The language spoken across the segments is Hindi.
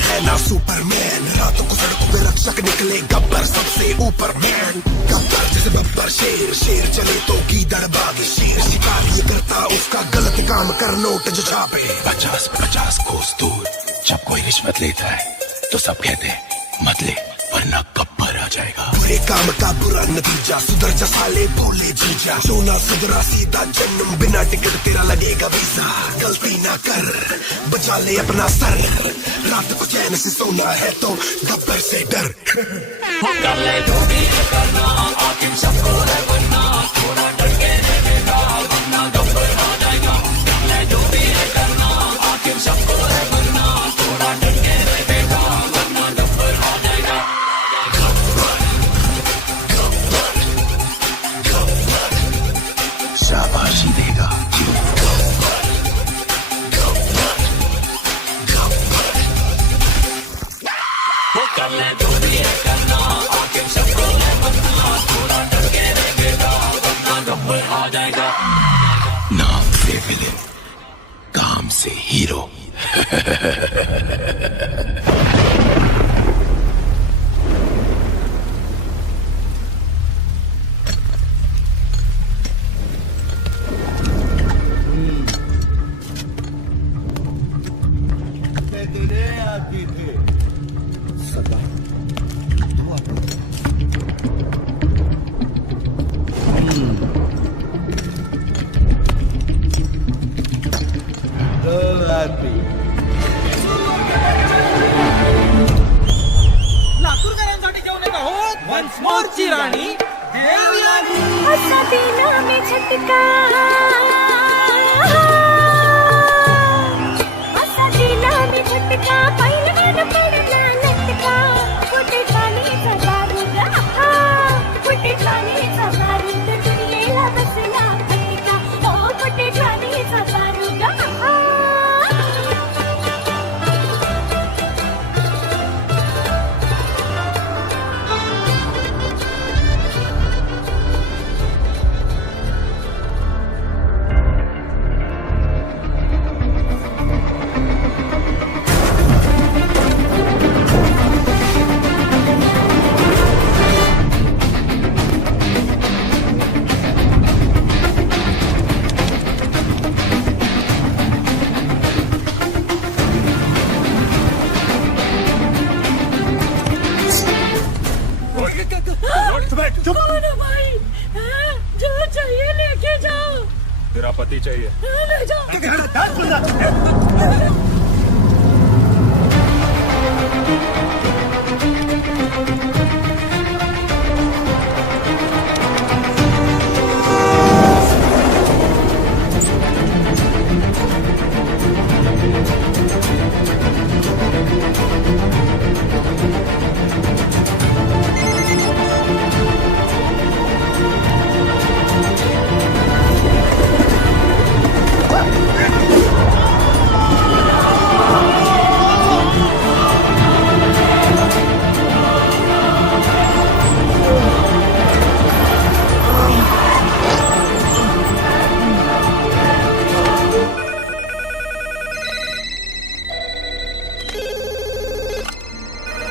है ना सुपरमैन, रातों को सड़कों पे रक्षक निकले गब्बर सबसे ऊपर मैन। गब्बर जैसे बब्बर शेर, शेर चले तो गीदड़ बागी, शेर शिकार ये करता उसका गलत काम कर नोट जो छापे। 50-50 कोस दूर जब कोई रिश्वत लेता है तो सब कहते हैं मत ले वरना गब्बर आ जाएगा। बुरे काम का बुरा नतीजा, सुधर जा साले भोले जीजा, जो ना सुधरा सीधा जन्म, बिना टिकट तेरा लगेगा वीजा। गलती ना कर बचा ले अपना सर, रात को चैन से सोना है तो गब्बर से डर। कर ले जो भी करना, आखिर सबको है बनना, थोड़ा डर के रहेगा वरना गब्बर आ जाएगा। कर ले जो भी करना, आखिर सबको है बनना, थोड़ा डर के रहेगा वरना गब्बर आ जाएगा। शाबाशी देगा वो कर ले जो भी है करना, आखिर सबको है बनना, थोड़ा डर के रहेगा वरना गब्बर आ जाएगा। नाम से विलेन, काम से हीरो। लातूरकरांसाठी घेऊन येत आहोत वन्स मोरची राणी देवयानी। असा दिला में झटका, असा दिला में झटका, पहिल्यानं पडला लटका, कुठे पाणीचा बारूद, कुठे पाणीचा बारूद, दुनियेला बसला फटका, ओ कुठे पाणीचा बारूद। भाई जो चाहिए लेके जाओ, तेरा पति चाहिए। ले जाओ।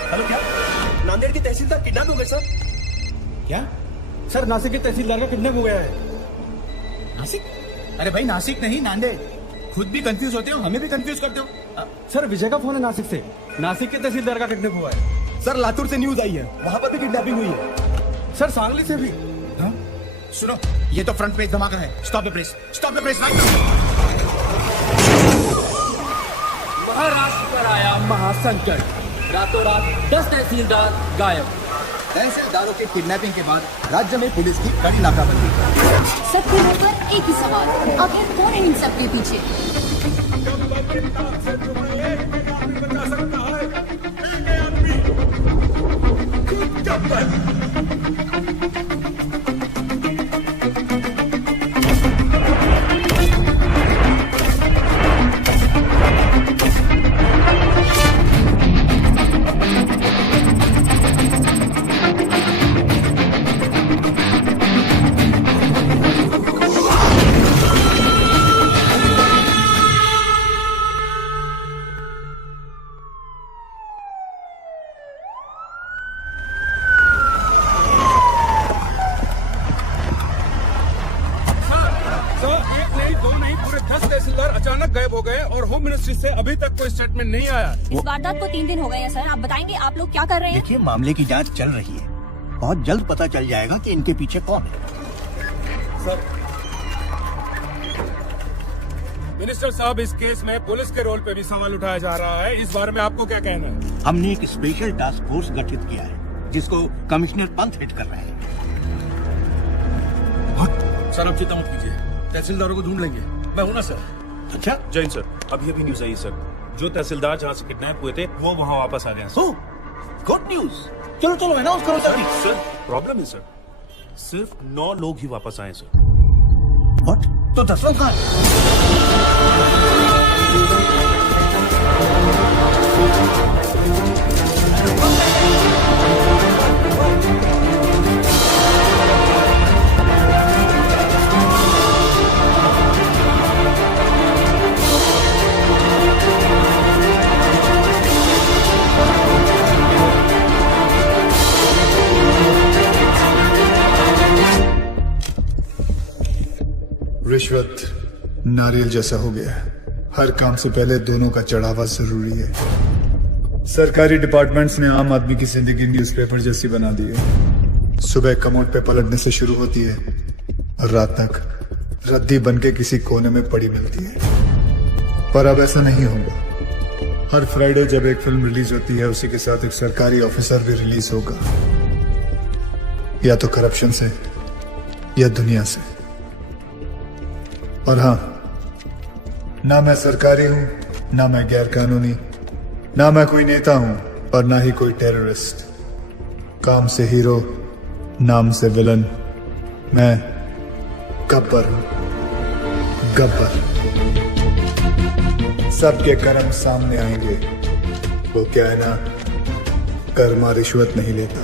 हेलो, क्या नांदेड़ की तहसीलदार किडनैप हो गए सर? क्या सर, नासिक के तहसीलदार का किडनैप हो गया है। नासिक? अरे भाई नासिक नहीं, नांदेड़। खुद भी कंफ्यूज होते हो, हमें भी कंफ्यूज करते हो। सर विजय का फोन है नासिक से, नासिक के तहसीलदार का किडनैप हुआ है। सर लातूर से न्यूज आई है, वहां पर भी किडनैपिंग हुई है। सर सांगली से भी। हाँ? सुनो, ये तो फ्रंट पेज धमाका है। Stop the press, stop the press. Maharashtra पर आया महासंकट, रातों रात 10 तहसीलदार गायब। तहसीलदारों के किडनैपिंग के बाद राज्य में पुलिस की कड़ी नाकाबंदी। सबके मुंह पर एक ही सवाल, आखिर कौन है इन सबके पीछे? होम मिनिस्ट्री से अभी तक कोई स्टेटमेंट नहीं आया। इस वारदात को 3 दिन हो गए हैं सर। आप बताएंगे आप लोग क्या कर रहे हैं? देखिए, मामले की जांच चल रही है। बहुत जल्द पता चल जाएगा कि इनके पीछे कौन है। सर, मिनिस्टर साहब, इस केस में पुलिस के रोल पे भी सवाल उठाया जा रहा है। इस बारे में आपको क्या कहना है? हमने एक स्पेशल टास्क फोर्स गठित किया है जिसको कमिश्नर पंत हेड कर रहे हैं। सर, आप चिंता मत कीजिए, तहसीलदारों को ढूंढ लेंगे। मैं हूं ना सर। अच्छा, जैन सर, अभी अभी न्यूज आई सर, जो तहसीलदार जहाँ से किडनैप हुए थे वो वहाँ वापस आ गए हैं सर। Good news. चलो चलो, अनाउंस करो जल्दी। सर, प्रॉब्लम है सर, सिर्फ 9 लोग ही वापस आए सर। व्हाट? तो 10 लोग कहाँ हैं? रिश्वत नारियल जैसा हो गया है। हर काम से पहले दोनों का चढ़ावा जरूरी है। सरकारी डिपार्टमेंट्स ने आम आदमी की जिंदगी न्यूज़पेपर जैसी बना दी है। सुबह कमोड पे पलटने से शुरू होती है और रात तक रद्दी बनके किसी कोने में पड़ी मिलती है। पर अब ऐसा नहीं होगा। हर फ्राइडे जब एक फिल्म रिलीज होती है, उसी के साथ एक सरकारी ऑफिसर भी रिलीज होगा, या तो करप्शन से या दुनिया से। और हाँ, ना मैं सरकारी हूं, ना मैं गैर कानूनी, ना मैं कोई नेता हूं और ना ही कोई टेररिस्ट। काम से हीरो, नाम से विलन। मैं गब्बर हूं, गब्बर। सबके कर्म सामने आएंगे। वो क्या है ना, कर्मा रिश्वत नहीं लेता।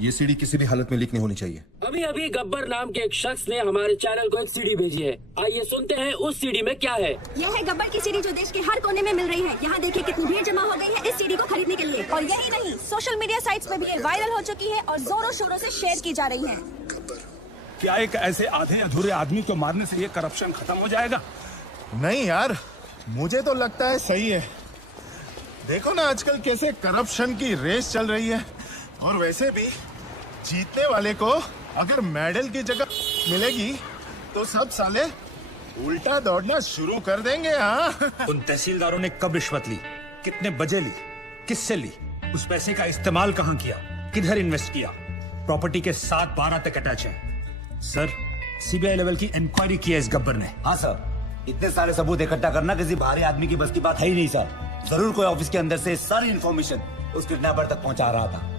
ये सीडी किसी भी हालत में लीक नहीं होनी चाहिए। अभी अभी गब्बर नाम के एक शख्स ने हमारे चैनल को एक सीडी भेजी है। आइए सुनते हैं उस सीडी में क्या है। यह है गब्बर की सीडी जो देश के हर कोने में मिल रही है। यहाँ देखिए कितनी भीड़ जमा हो गई है इस सीडी को खरीदने के लिए। और यही नहीं, सोशल मीडिया साइट्स पे भी ये वायरल हो चुकी है और जोरों शोरों से शेयर की जा रही है। क्या एक ऐसे आधे अधूरे आदमी को मारने से ये करप्शन खत्म हो जाएगा? नहीं यार, मुझे तो लगता है सही है। देखो ना आजकल कैसे करप्शन की रेस चल रही है। और वैसे भी जीतने वाले को अगर मेडल की जगह मिलेगी तो सब साले उल्टा दौड़ना शुरू कर देंगे। हाँ, उन तहसीलदारों ने कब रिश्वत ली, कितने बजे ली, किससे ली, उस पैसे का इस्तेमाल कहां किया, किधर इन्वेस्ट किया, प्रॉपर्टी के 7-12 तक अटैच है। सर, सीबीआई लेवल की इंक्वायरी की है इस गब्बर ने। हाँ सर, इतने सारे सबूत इकट्ठा करना किसी बाहरी आदमी की बस की बात है ही नहीं सर। जरूर कोई ऑफिस के अंदर से सारी इंफॉर्मेशन उस किडनैपर तक पहुंचा रहा था।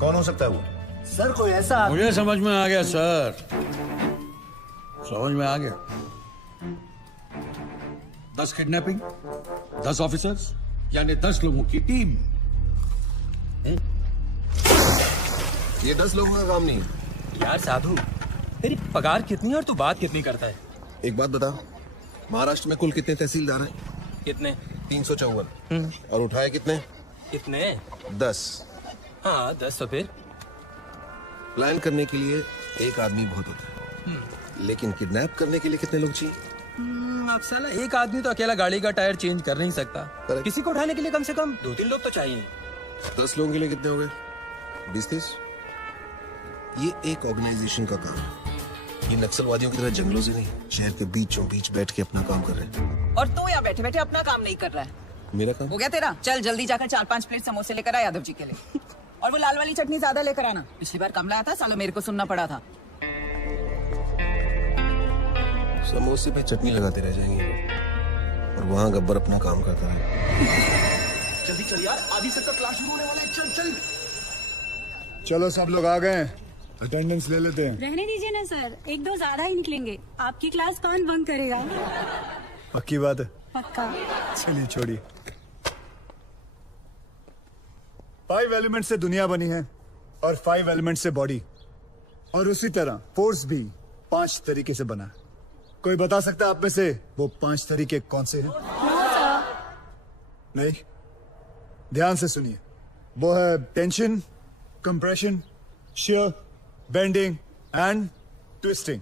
कौन हो सकता है वो? सर, कोई ऐसा मुझे समझ में आ गया सर, समझ में आ गया। 10 किडनैपिंग, 10 ऑफिसर्स, यानी 10 लोगों की टीम। ये 10 लोगों का काम नहीं है। यार साधु, तेरी पगार कितनी है और तू बात कितनी करता है? एक बात बता, महाराष्ट्र में कुल कितने तहसीलदार हैं? कितने? 354। और उठाए कितने? कितने? 10। हाँ 10। तो फिर प्लान करने के लिए एक आदमी बहुत होता है, लेकिन किडनैप करने के लिए कितने लोग चाहिए? अब साला एक आदमी तो अकेला गाड़ी का टायर चेंज कर नहीं सकता। किसी को उठाने के लिए कम से कम 2-3 लोग तो चाहिए। 10 लोगों के लिए कितने हो गए? 20-30। ये एक ऑर्गेनाइजेशन का काम है। ये नक्सलवादियों की तरह जंगलों से नहीं, शहर के बीचों बीच बैठ के अपना काम कर रहे हैं। और तू यहाँ बैठे बैठे अपना काम नहीं कर रहा है। मेरा काम हो गया तेरा? चल जल्दी जाकर 4-5 प्लेट समोसे लेकर आ यादव जी के लिए। और वो लाल वाली चटनी ज्यादा लेकर आना। पिछली बार कम लाया था, साला मेरे को सुनना पड़ा था। समोसे पे चटनी लगाते रह जाएंगे और वहाँ गब्बर अपना काम करता है। जल्दी चल यार, आधी से तो क्लास शुरू होने वाला है। चल चल। चलो सब लोग आ गए, अटेंडेंस ले लेते हैं। रहने दीजिए ना सर, 1-2 ज्यादा ही निकलेंगे। आपकी क्लास कौन बंक करेगा? पक्की बात है? पक्का। चलिए छोड़िए। 5 एलिमेंट से दुनिया बनी है और 5 एलिमेंट से बॉडी, और उसी तरह फोर्स भी 5 तरीके से बना है। कोई बता सकता है आप में से वो 5 तरीके कौन से हैं? नहीं, ध्यान से सुनिए। वो है tension, compression, shear, bending and twisting.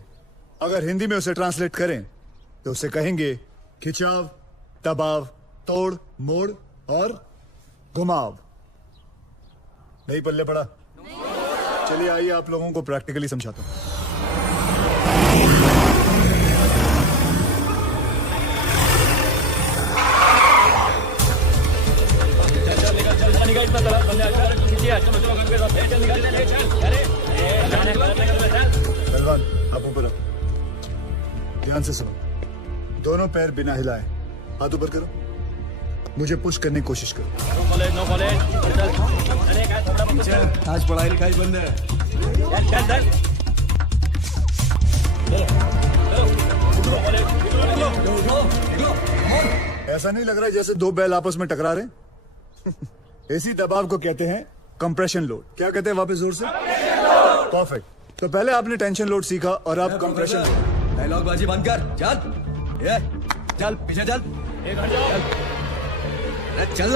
अगर हिंदी में उसे ट्रांसलेट करें तो उसे कहेंगे खिंचाव, दबाव, तोड़, मोड़ और घुमाव। नहीं पल्ले पड़ा? चलिए आइए आप लोगों को प्रैक्टिकली समझाता हूं। पहलवान आप ऊपर आओ, ध्यान से सुनो। दोनों पैर बिना हिलाए हाथ ऊपर करो, मुझे पुश करने की कोशिश करो। आज पढ़ाई लिखाई बंद है। ऐसा नहीं लग रहा है जैसे दो बैल आपस में टकरा रहे? इसी दबाव को कहते हैं कंप्रेशन लोड। क्या कहते हैं वापस जोर से? परफेक्ट। तो पहले आपने टेंशन लोड सीखा और अब कंप्रेशन लोड। डायलॉग बाजी बंद कर, चल ये चल पीछे चल, चल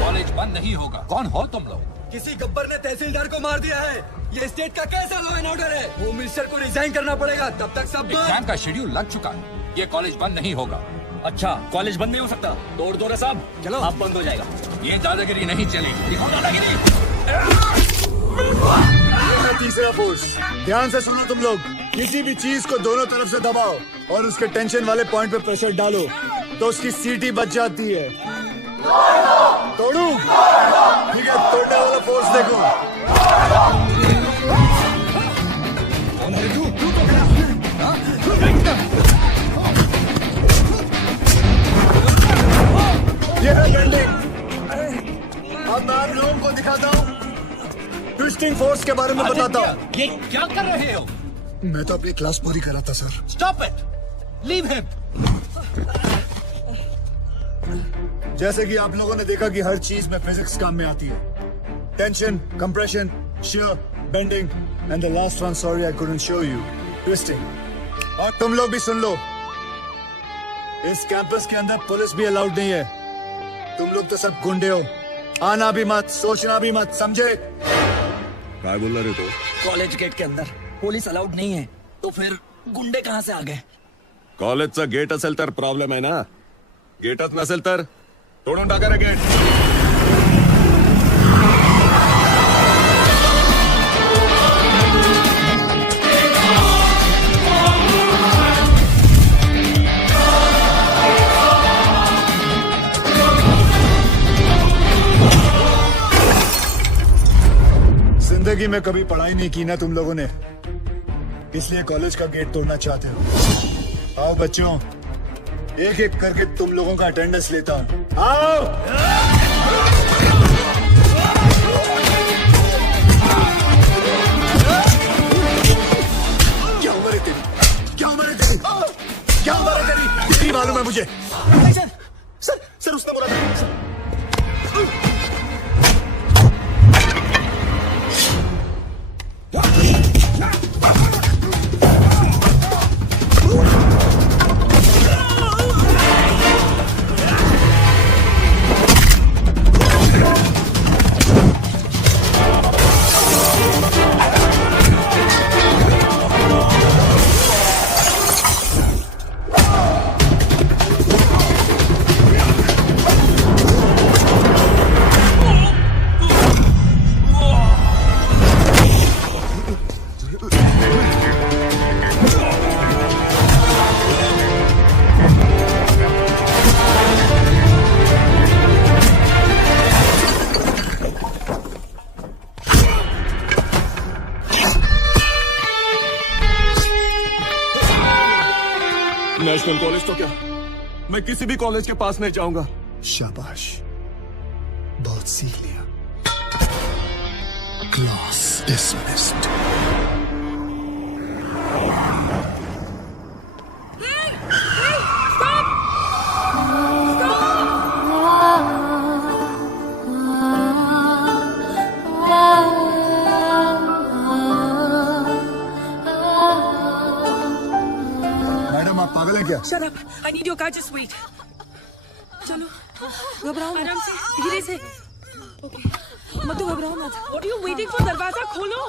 कॉलेज बंद नहीं होगा। कौन हो तुम लोग? किसी गब्बर ने तहसीलदार को मार दिया है। ये स्टेट का कैसा लॉ एंड ऑर्डर है? होम मिनिस्टर को रिजाइन करना पड़ेगा, तब तक सब एग्जाम का शेड्यूल लग चुका है। ये कॉलेज बंद नहीं होगा। अच्छा, कॉलेज बंद नहीं हो सकता? तोड़ दो रे साहब, चलो आप बंद हो जाएगा। ये दादागिरी नहीं चलेगी। दिखाओ दादागिरी। तीसरा फोर्स, ध्यान से सुनो तुम लोग। किसी भी चीज को दोनों तरफ से दबाओ और उसके टेंशन वाले पॉइंट पे प्रेशर डालो तो उसकी सीटी बच जाती है। तोड़ू? ठीक है, तोड़ने वाला फोर्स देखो। ये है बेंडिंग। अब मैं आप लोगों को दिखाता हूँ, ट्विस्टिंग फोर्स के बारे में बताता हूँ। ये क्या कर रहे हो? मैं तो अपनी क्लास पूरी कर रहा था sir. Stop it, leave him. जैसे कि आप लोगों ने देखा कि हर चीज में फिजिक्स काम में आती है। Tension, compression, shear, bending and the last one, sorry I couldn't show you, twisting. और तुम लोग भी सुन लो, इस कैंपस के अंदर पुलिस भी अलाउड नहीं है। तुम लोग तो सब गुंडे हो, आना भी मत, सोचना भी मत, समझे? क्या बोल रहे हो? कॉलेज गेट के अंदर पुलिस अलाउड नहीं है, तो फिर गुंडे कहाँ से आ गए? कॉलेजचा गेट असेल तर प्रॉब्लेम आहे ना, गेटच नसेल तर तोडून टाका रे गेट. जिंदगी में कभी पढ़ाई नहीं की ना तुम लोगों ने, इसलिए कॉलेज का गेट तोड़ना चाहते हो। आओ बच्चों, एक एक करके तुम लोगों का अटेंडेंस लेता हूं। आओ। क्या उम्र है तेरी? क्या उम्र है तेरी? क्या उम्र है तेरी? इतनी मालूम है मुझे। सर उसने बोला था। नेशनल कॉलेज तो क्या, मैं किसी भी कॉलेज के पास नहीं जाऊंगा। शाबाश, बहुत सीख लिया। Class dismissed. मैडम आप पागल हैं क्या? Shut up. I need your car. Just wait. चलो, घबराओ आराम से, धीरे से। मत घबराओ मत। What are you waiting for? दरवाजा खोलो।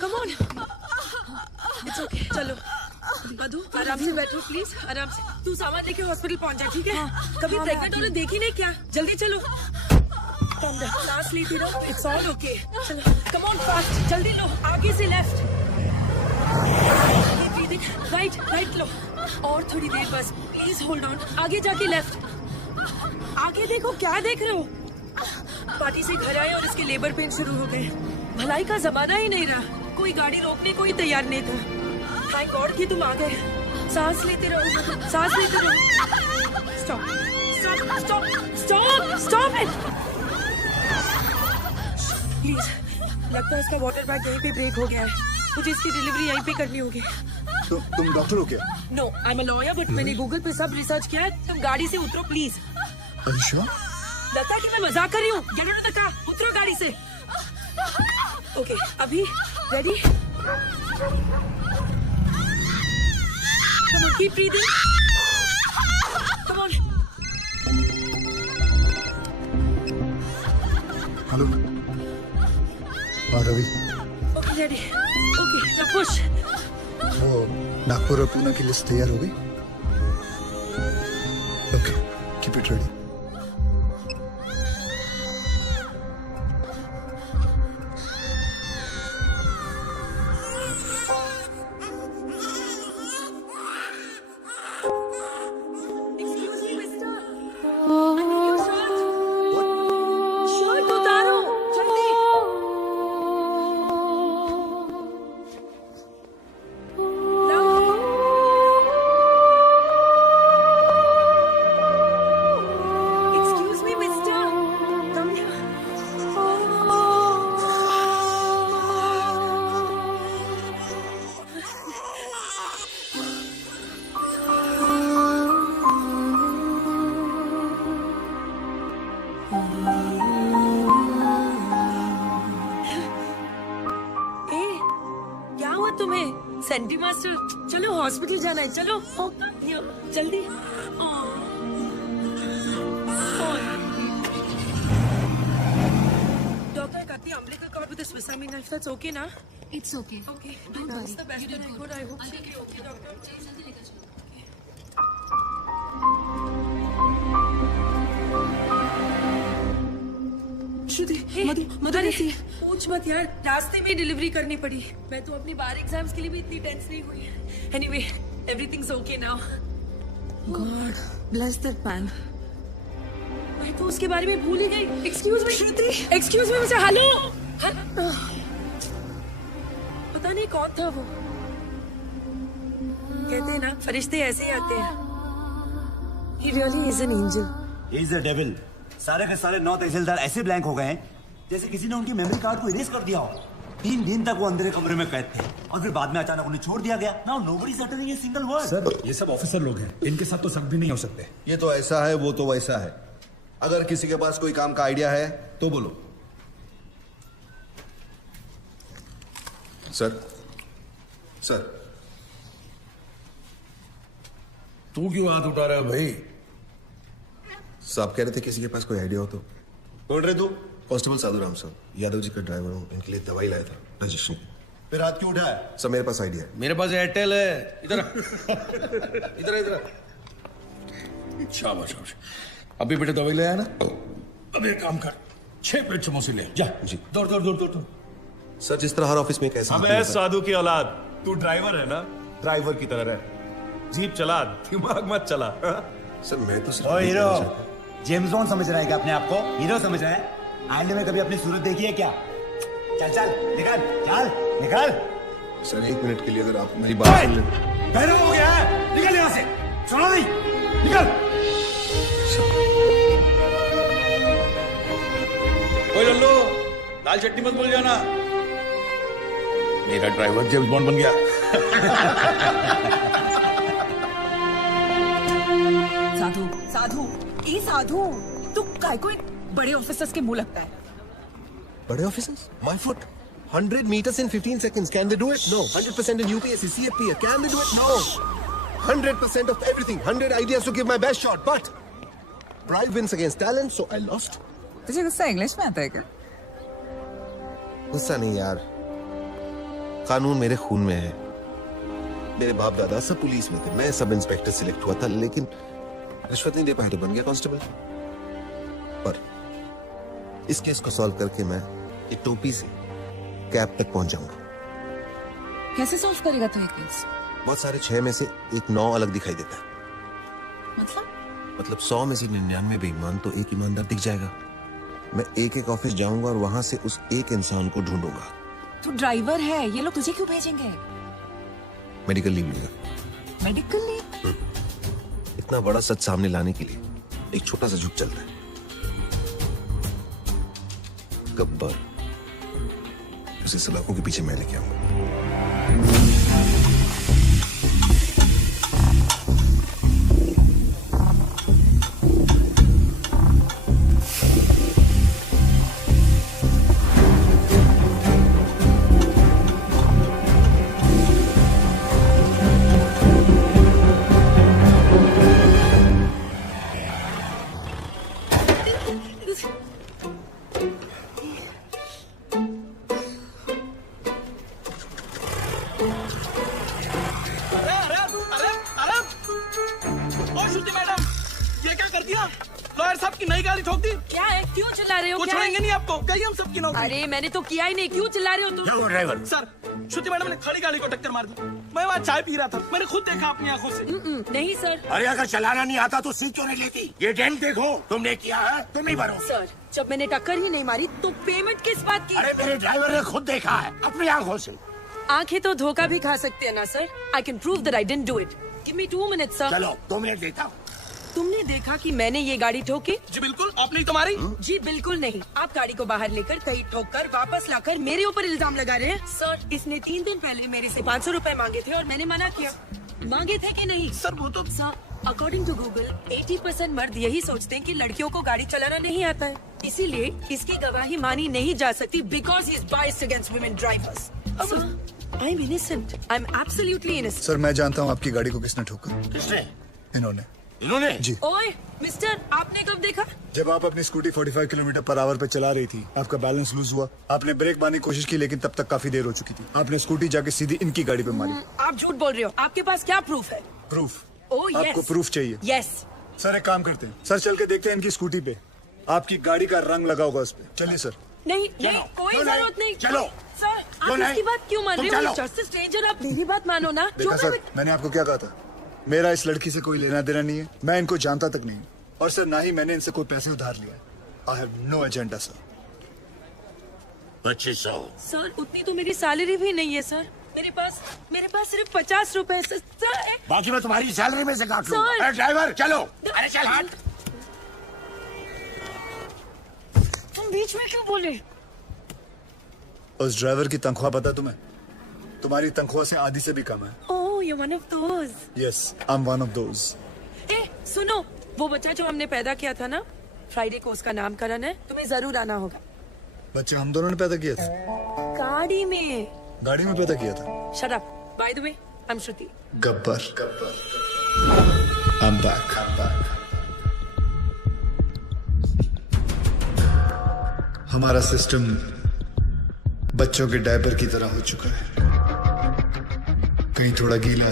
Come on. इट्स ओके, चलो मधु आराम से बैठो प्लीज, आराम से। तू सामान लेके हॉस्पिटल पहुंच जा, ठीक है? कभी प्रेग्नेंट होने देखी नहीं क्या? जल्दी चलो, सांस लेती रहो, इट्स ऑल ओके। चलो कम ऑन फास्ट, जल्दी लो, आगे से लेफ्ट, राइट राइट लो, और थोड़ी देर बस, प्लीज होल्ड ऑन, आगे जाके लेफ्ट, आगे देखो, क्या देख रहे हो? पार्टी से घर आए और इसके लेबर पेन शुरू हो गए। भलाई का जमाना ही नहीं रहा, कोई गाड़ी रोकने को ही तैयार नहीं था। थैंक गॉड कि तुम आ गए। सांस लेते रहो, सांस लेते रहो। Stop stop stop stop stop it please. लगता है इसका वाटर बैग यहीं पे ब्रेक हो गया है, मुझे इसकी डिलीवरी यहीं पे करनी होगी। तुम डॉक्टर हो क्या? No, I am a lawyer, but मैंने गूगल पे सब रिसर्च किया है। तुम गाड़ी से उतरो प्लीज। लगता है कि मैं मजाक कर रही हूँ। Get out of the car, उतरो गाड़ी से। ओके, अभी ready? Come on, keep breathing. Come on. Hello, Ravi. Okay, ready. Okay, now push. वो नागपुर और पुणे की लिस्ट तैयार हो गई? Okay, keep it ready. Senti master, चलो हॉस्पिटल जाना है, चलो जल्दी। डॉक्टर कहती है umbilical cord with a Swiss Army knife. That's okay ना? It's okay. Okay. Don't worry. That's the best. You did good. I hope she'll be okay, doctor. जल्दी लेकर चलो। श्रुति, मधु कैसी है? पूछ मत यार, रास्ते में डिलीवरी करनी पड़ी। मैं तो अपनी बार एग्जाम्स के लिए भी इतनी टेंस नहीं हुई। Anyway, everything's okay now. God bless that man. मैं तो उसके बारे में भूल ही गई। एक्सक्यूज मी श्रुति, एक्सक्यूज मी, मुझे हेलो। पता नहीं कौन था वो। कहते हैं ना, फरिश्ते ऐसे ही आते हैं। He really is an angel. He is a devil. सारे के सारे 9 तहसीलदार ऐसे ब्लैंक हो गए हैं जैसे किसी ने उनकी मेमोरी कार्ड को इरेज कर दिया हो। 3 दिन तक वो अंधेरे कमरे में कैद थे और फिर बाद में अचानक उन्हें छोड़ दिया गया। Now nobody is uttering a single word. Sir, ये सब ऑफिसर लोग हैं, इनके साथ तो शक भी नहीं हो सकते। ये तो ऐसा है, वो तो वैसा है। अगर किसी के पास कोई काम का आइडिया है तो बोलो। सर, सर, तू क्यों हाथ उठा रहा है भाई? साहब कह रहे थे किसी के पास कोई आइडिया हो तो। बोल रहे तू? कांस्टेबल साधुराम साहब, यादव जी का ड्राइवर हूँ, इनके लिए दवाई लाया था रजिस्ट्री। फिर हाथ क्यों उठाया? सर मेरे पास आइडिया है। मेरे पास एयरटेल है। इधर इधर इधर। शाबाश शाबाश। अभी बेटे दवाई ले आया ना? अब एक काम कर, 6 प्लेट समोसे ले जा। जी। दौड़ दौड़ दौड़ दौड़। सर जिस तरह हर ऑफिस में कैसे अबे साधु की औलाद, तू ड्राइवर है ना? ड्राइवर की तरह रह, जीप चला, दिमाग मत चला। सर मैं तो ओ हीरो, जेम्स बॉन्ड समझ रहा है क्या अपने आप को? हीरो समझ रहा है? आईने में कभी अपनी सूरत देखी है क्या? चल चल निकल, चल निकल। सर 1 मिनट के लिए अगर आप मेरी बात सुन लें। बहरा हो गया है, निकल यहाँ से, सुनो नहीं, निकल। ओए लल्लू, दाल चटनी मत भूल जाना। मेरा ड्राइवर जेम्स बॉन्ड बन गया। साधु, साधु, ए साधु, तू काय को एक बड़े ऑफिसर्स के मुंह लगता है। बड़े officers? My foot. 100 meters in 15 seconds. Can they do it? No. 100% in UPSC, CFP. Can they do it? No. 100% of everything. 100 ideas to give my best shot. But pride wins against talent, so I lost. तुझे गुस्सा इंग्लिश में आता है क्या? गुस्सा नहीं यार, कानून मेरे खून में है। मेरे बाप दादा सब पुलिस में थे, मैं सब इंस्पेक्टर सिलेक्ट हुआ था, लेकिन रिश्वत नहीं दे पाया तो बन गया कांस्टेबल। पर इस केस को सॉल्व करके मैं ये टोपी से कैब तक पहुंच जाऊंगा। कैसे सॉल्व करेगा तू ये केस? बहुत सारे 6 में से एक 9 अलग दिखाई देता है। मतलब 100 में से 99 बेईमान तो एक ईमानदार दिख जाएगा। मैं एक ऑफिस जाऊंगा और वहां से उस एक इंसान को ढूंढूंगा। तू ड्राइवर है, ये लोग तुझे क्यों भेजेंगे? मेडिकल लीव लेगा। Medical leave? इतना बड़ा सच सामने लाने के लिए एक छोटा सा झुक चलता है। गब्बर, उसे सलाखों के पीछे मैं लेके आऊंगा। अरे मैंने तो किया ही नहीं, क्यों चिल्ला रहे हो तुम? क्या हुआ ड्राइवर? सर, श्रुति मैडम ने खड़ी गाड़ी को टक्कर मार दी। मैं वहाँ चाय पी रहा था, मैंने खुद देखा अपनी आंखों से। नहीं सर। अरे अगर चलाना नहीं आता तो सीट क्यों नहीं लेती? ये डेंट देखो, तुमने किया है, तुम ही भरो। सर, जब मैंने टक्कर ही नहीं मारी तो पेमेंट किस बात की? अरे मेरे ड्राइवर ने खुद देखा है अपनी आंखों से। आंखें तो धोखा भी खा सकते हैं ना sir. I can prove that I didn't do it. Give me 2 minutes sir. चलो 2 मिनट देता हूँ। तुमने देखा कि मैंने ये गाड़ी ठोकी? जी बिल्कुल, आपने ही तो मारी। जी बिल्कुल नहीं, आप गाड़ी को बाहर लेकर कहीं ठोककर वापस लाकर मेरे ऊपर इल्जाम लगा रहे हैं। सर, इसने 3 दिन पहले मेरे से 500 रुपए मांगे थे और मैंने मना किया। मांगे थे कि नहीं? सर वो तो सर, अकॉर्डिंग टू गूगल 80% मर्द यही सोचते हैं कि लड़कियों को गाड़ी चलाना नहीं आता है, इसीलिए इसकी गवाही मानी नहीं जा सकती because he is biased against women drivers. I am innocent, I am absolutely innocent. Sir मैं जानता हूँ आपकी गाड़ी को किसने ठोका। किसने? इन्होंने जी। ओए मिस्टर, आपने कब देखा? जब आप अपनी स्कूटी 45 किलोमीटर पर आवर पे चला रही थी, आपका बैलेंस लूज हुआ, आपने ब्रेक मारने की कोशिश की लेकिन तब तक काफी देर हो चुकी थी। आपने स्कूटी जाके सीधी इनकी गाड़ी पे मारी। आप झूठ बोल रहे हो, आपके पास क्या प्रूफ है? प्रूफ? Oh yes. आपको प्रूफ चाहिए? यस। सर एक काम करते हैं, सर चल के देखते हैं इनकी स्कूटी पे आपकी गाड़ी का रंग लगा होगा उस पे। चलिए सर। नहीं नहीं, कोई जरूरत नहीं। चलो सर, आप इसकी बात क्यों मान रहे हो? जस्ट स्ट्रेंजर, आप मेरी बात मानो ना। देखा सर, मैंने आपको क्या कहा था, मेरा इस लड़की से कोई लेना देना नहीं है, मैं इनको जानता तक नहीं, और सर ना ही मैंने इनसे कोई पैसे उधार लिया। I have no agenda sir. 2500। Sir उतनी तो मेरी सैलरी भी नहीं है सर, मेरे पास सिर्फ 50 रुपए सर। बाकी मैं तुम्हारी सैलरी में से काट लूं। सर। अरे ड्राइवर चलो, अरे चल हट। तुम बीच में क्यों बोले? उस ड्राइवर की तनख्वाह पता तुम्हें? तुम्हारी तनख्वाह से आधी से भी कम है। ओह, you're one of those. Yes, I'm one of those. सुनो, वो बच्चा जो हमने पैदा किया था ना, फ्राइडे को उसका नामकरण है, तुम्हें जरूर आना होगा। बच्चे हम दोनों ने पैदा किया था? गाड़ी में। गाड़ी में पैदा किया था? Shut up. By the way, I'm Shruti. Gabbar. I'm back. हमारा सिस्टम बच्चों के डायपर की तरह हो चुका है, कहीं थोड़ा गीला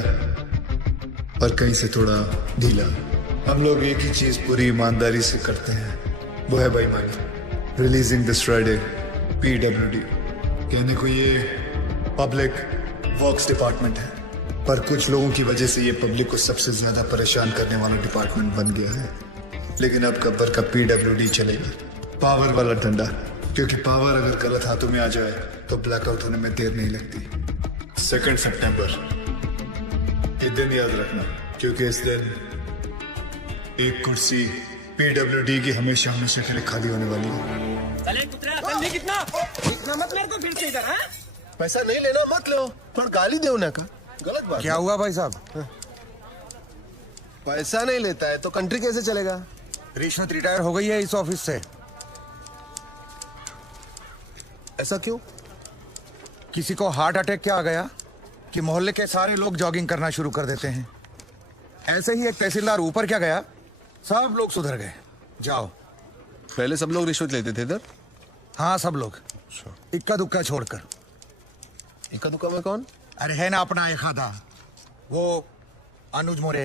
और कहीं से थोड़ा ढीला। हम लोग एक ही चीज पूरी ईमानदारी से करते हैं, वो है बेईमानी। रिलीजिंग दिस फ्राइडे PWD, कहने को ये पब्लिक वर्क्स डिपार्टमेंट है, पर कुछ लोगों की वजह से ये पब्लिक को सबसे ज्यादा परेशान करने वाला डिपार्टमेंट बन गया है। लेकिन अब गब्बर का PWD चलेगा, पावर वाला डंडा, क्योंकि पावर अगर गलत हाथों में आ जाए तो ब्लैकआउट होने में देर नहीं लगती। 2 सितंबर, ये दिन याद रखना, क्योंकि इस दिन एक कुर्सी PWD की हमेशा हमेशा के लिए खाली होने वाली है। कितना मत मेरे को फिर से इधर। पैसा नहीं लेना मत लो, पर गाली दे उन्हें का गलत बात। क्या हुआ भाई साहब? पैसा नहीं लेता है तो कंट्री कैसे चलेगा? रिश्वत रिटायर हो गई है इस ऑफिस से। ऐसा क्यों? किसी को हार्ट अटैक क्या आ गया कि मोहल्ले के सारे लोग जॉगिंग करना शुरू कर देते हैं। ऐसे ही एक तहसीलदार ऊपर क्या गया, सब लोग सुधर गए। जाओ। पहले सब लोग रिश्वत लेते थे इधर? हाँ सब लोग, इक्का दुक्का छोड़कर। इक्का दुक्का में कौन? अरे है ना अपना एक आधा, वो अनुज मोरे।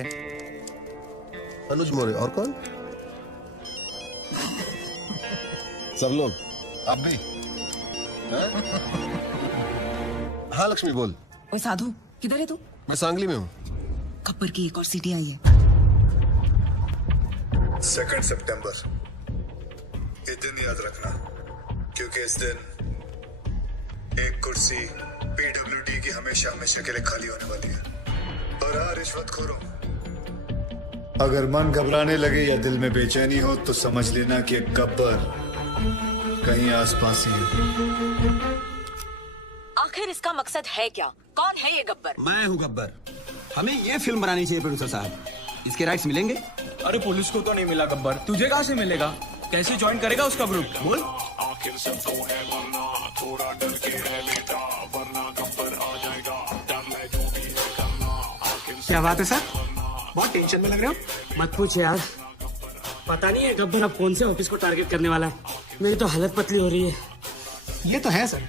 अनुज मोरे और कौन? सब लोग। आप भी? हाँ लक्ष्मी बोल। ओए साधु, किधर है तू? मैं सांगली में हूँ। गब्बर की एक और सीटी आई है। 2 सितंबर, ये दिन याद रखना, क्योंकि इस दिन एक कुर्सी पीडब्ल्यूडी की हमेशा हमेशा के लिए खाली होने वाली है। और हाँ रिश्वतखोरों, अगर मन घबराने लगे या दिल में बेचैनी हो तो समझ लेना कि गब्बर कहीं आसपास ही है। आखिर इसका मकसद है क्या? कौन है ये गब्बर? मैं हूँ गब्बर। हमें ये फिल्म बनानी चाहिए प्रोड्यूसर साहब। इसके राइट्स मिलेंगे? अरे पुलिस को तो नहीं मिला गब्बर, तुझे कहाँ से मिलेगा? कैसे ज्वाइन करेगा उसका ग्रुप? बोल। क्या बात है सर, बहुत टेंशन में लग रहे हो? मत पूछ यार, पता नहीं है गब्बर अब कौन से ऑफिस को टारगेट करने वाला है। मेरी तो हालत पतली हो रही है। ये तो है सर,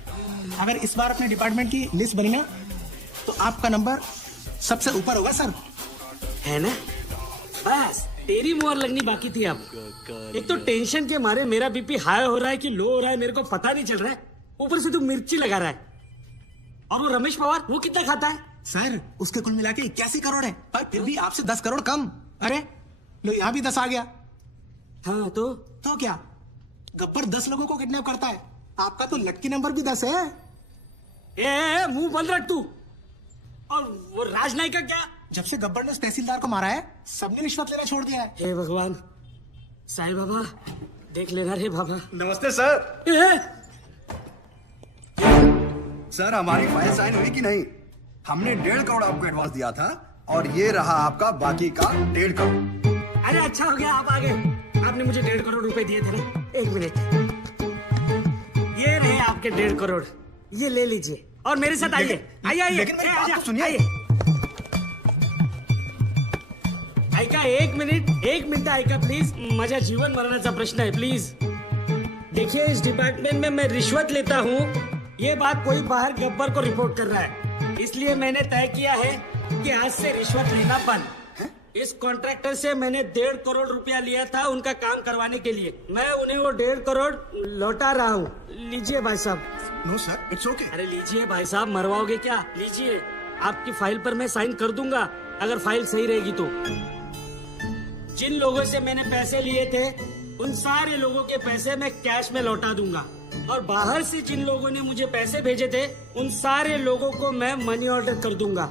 अगर इस बार अपने डिपार्टमेंट की लिस्ट बनी ना तो आपका नंबर सबसे ऊपर होगा सर। है ना? बस तेरी मोहर लगनी बाकी थी अब। एक तो टेंशन के मारे मेरा बीपी हाई हो रहा है कि लो हो रहा है मेरे को पता नहीं चल रहा है। ऊपर से तू मिर्ची लगा रहा है। और वो रमेश पवार, वो कितना खाता है? सर उसके कुल मिला के 81 करोड़ है, पर फिर भी आपसे 10 करोड़ कम। अरे लो यहाँ भी 10 आ गया। हाँ तो क्या गब्बर 10 लोगों को किडनैप करता है? आपका तो लकी नंबर भी 10 है। ए मुंह बंद रख तू। और वो राजनायक का क्या? जब से गब्बर ने उस तहसीलदार को मारा है सबने रिश्वत लेना छोड़ दिया है। हे भगवान, साईं बाबा देख लेना रे बाबा। नमस्ते सर। सर हमारी फाइल साइन हुई कि नहीं? हमने 1.5 करोड़ आपको एडवांस दिया था और ये रहा आपका बाकी का 1.5 करोड़। अरे अच्छा हो गया आप आ गए। आपने मुझे 1.5 करोड़ रुपए दिए थे ना। एक मिनट, ये रहे आपके 1.5 करोड़, ये ले लीजिए और मेरे साथ आइए। आइए लेकिन मेरी बात तो सुनिए। ऐका एक मिनिट ऐका प्लीज। माझ्या जीवन मरणाचा प्रश्न है प्लीज। देखिए इस डिपार्टमेंट में मैं रिश्वत लेता हूँ, ये बात कोई बाहर गब्बर को रिपोर्ट कर रहा है, इसलिए मैंने तय किया है कि आज से रिश्वत लेना बंद। इस कॉन्ट्रैक्टर से मैंने 1.5 करोड़ रुपया लिया था उनका काम करवाने के लिए। मैं उन्हें वो 1.5 करोड़ लौटा रहा हूँ। लीजिए भाई साहब। No sir it's okay. अरे लीजिए भाई साहब, मरवाओगे क्या? लीजिए, आपकी फाइल पर मैं साइन कर दूंगा अगर फाइल सही रहेगी तो। जिन लोगों से मैंने पैसे लिए थे उन सारे लोगों के पैसे मैं कैश में लौटा दूंगा, और बाहर से जिन लोगों ने मुझे पैसे भेजे थे उन सारे लोगों को मैं मनी ऑर्डर कर दूंगा।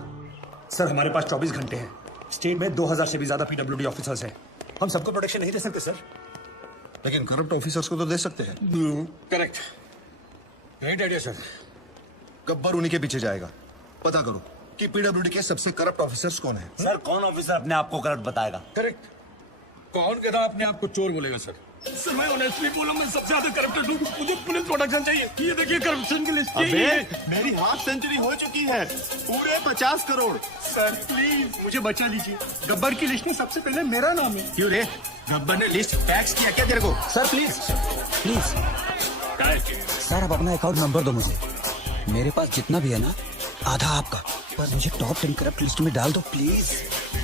सर हमारे पास 24 घंटे हैं। स्टेट में 2000 से भी ज्यादा पीडब्ल्यूडी ऑफिसर्स हैं। हम सबको प्रोटेक्शन नहीं दे सकते सर। लेकिन करप्ट ऑफिसर्स को तो दे सकते हैं। Correct, great idea sir. Gabbar उन्हीं के पीछे जाएगा। पता करो कि पीडब्ल्यूडी के सबसे करप्ट ऑफिसर्स कौन है। सर कौन ऑफिसर अपने आप को करप्ट बताएगा? करेक्ट, कौन कहता अपने आप को चोर बोलेगा सर? सर मैं ऑनेस्टली बोला, मैं सबसे ज्यादा करप्टेड हूँ। मुझे पुलिस प्रोटेक्शन चाहिए। ये देखिए करप्शन की लिस्ट। मेरी हाफ सेंचुरी हो चुकी है, पूरे 50 करोड़। सर प्लीज मुझे बचा लीजिए। गब्बर की लिस्ट में सबसे पहले मेरा नाम है। क्यों रे, गब्बर ने लिस्ट टैक्स किया क्या तेरे को? सर प्लीज सर, आप अपना अकाउंट नंबर दो मुझे। मेरे पास जितना भी है ना आधा आपका, पर मुझे टॉप 10 करप्ट लिस्ट में डाल दो प्लीज।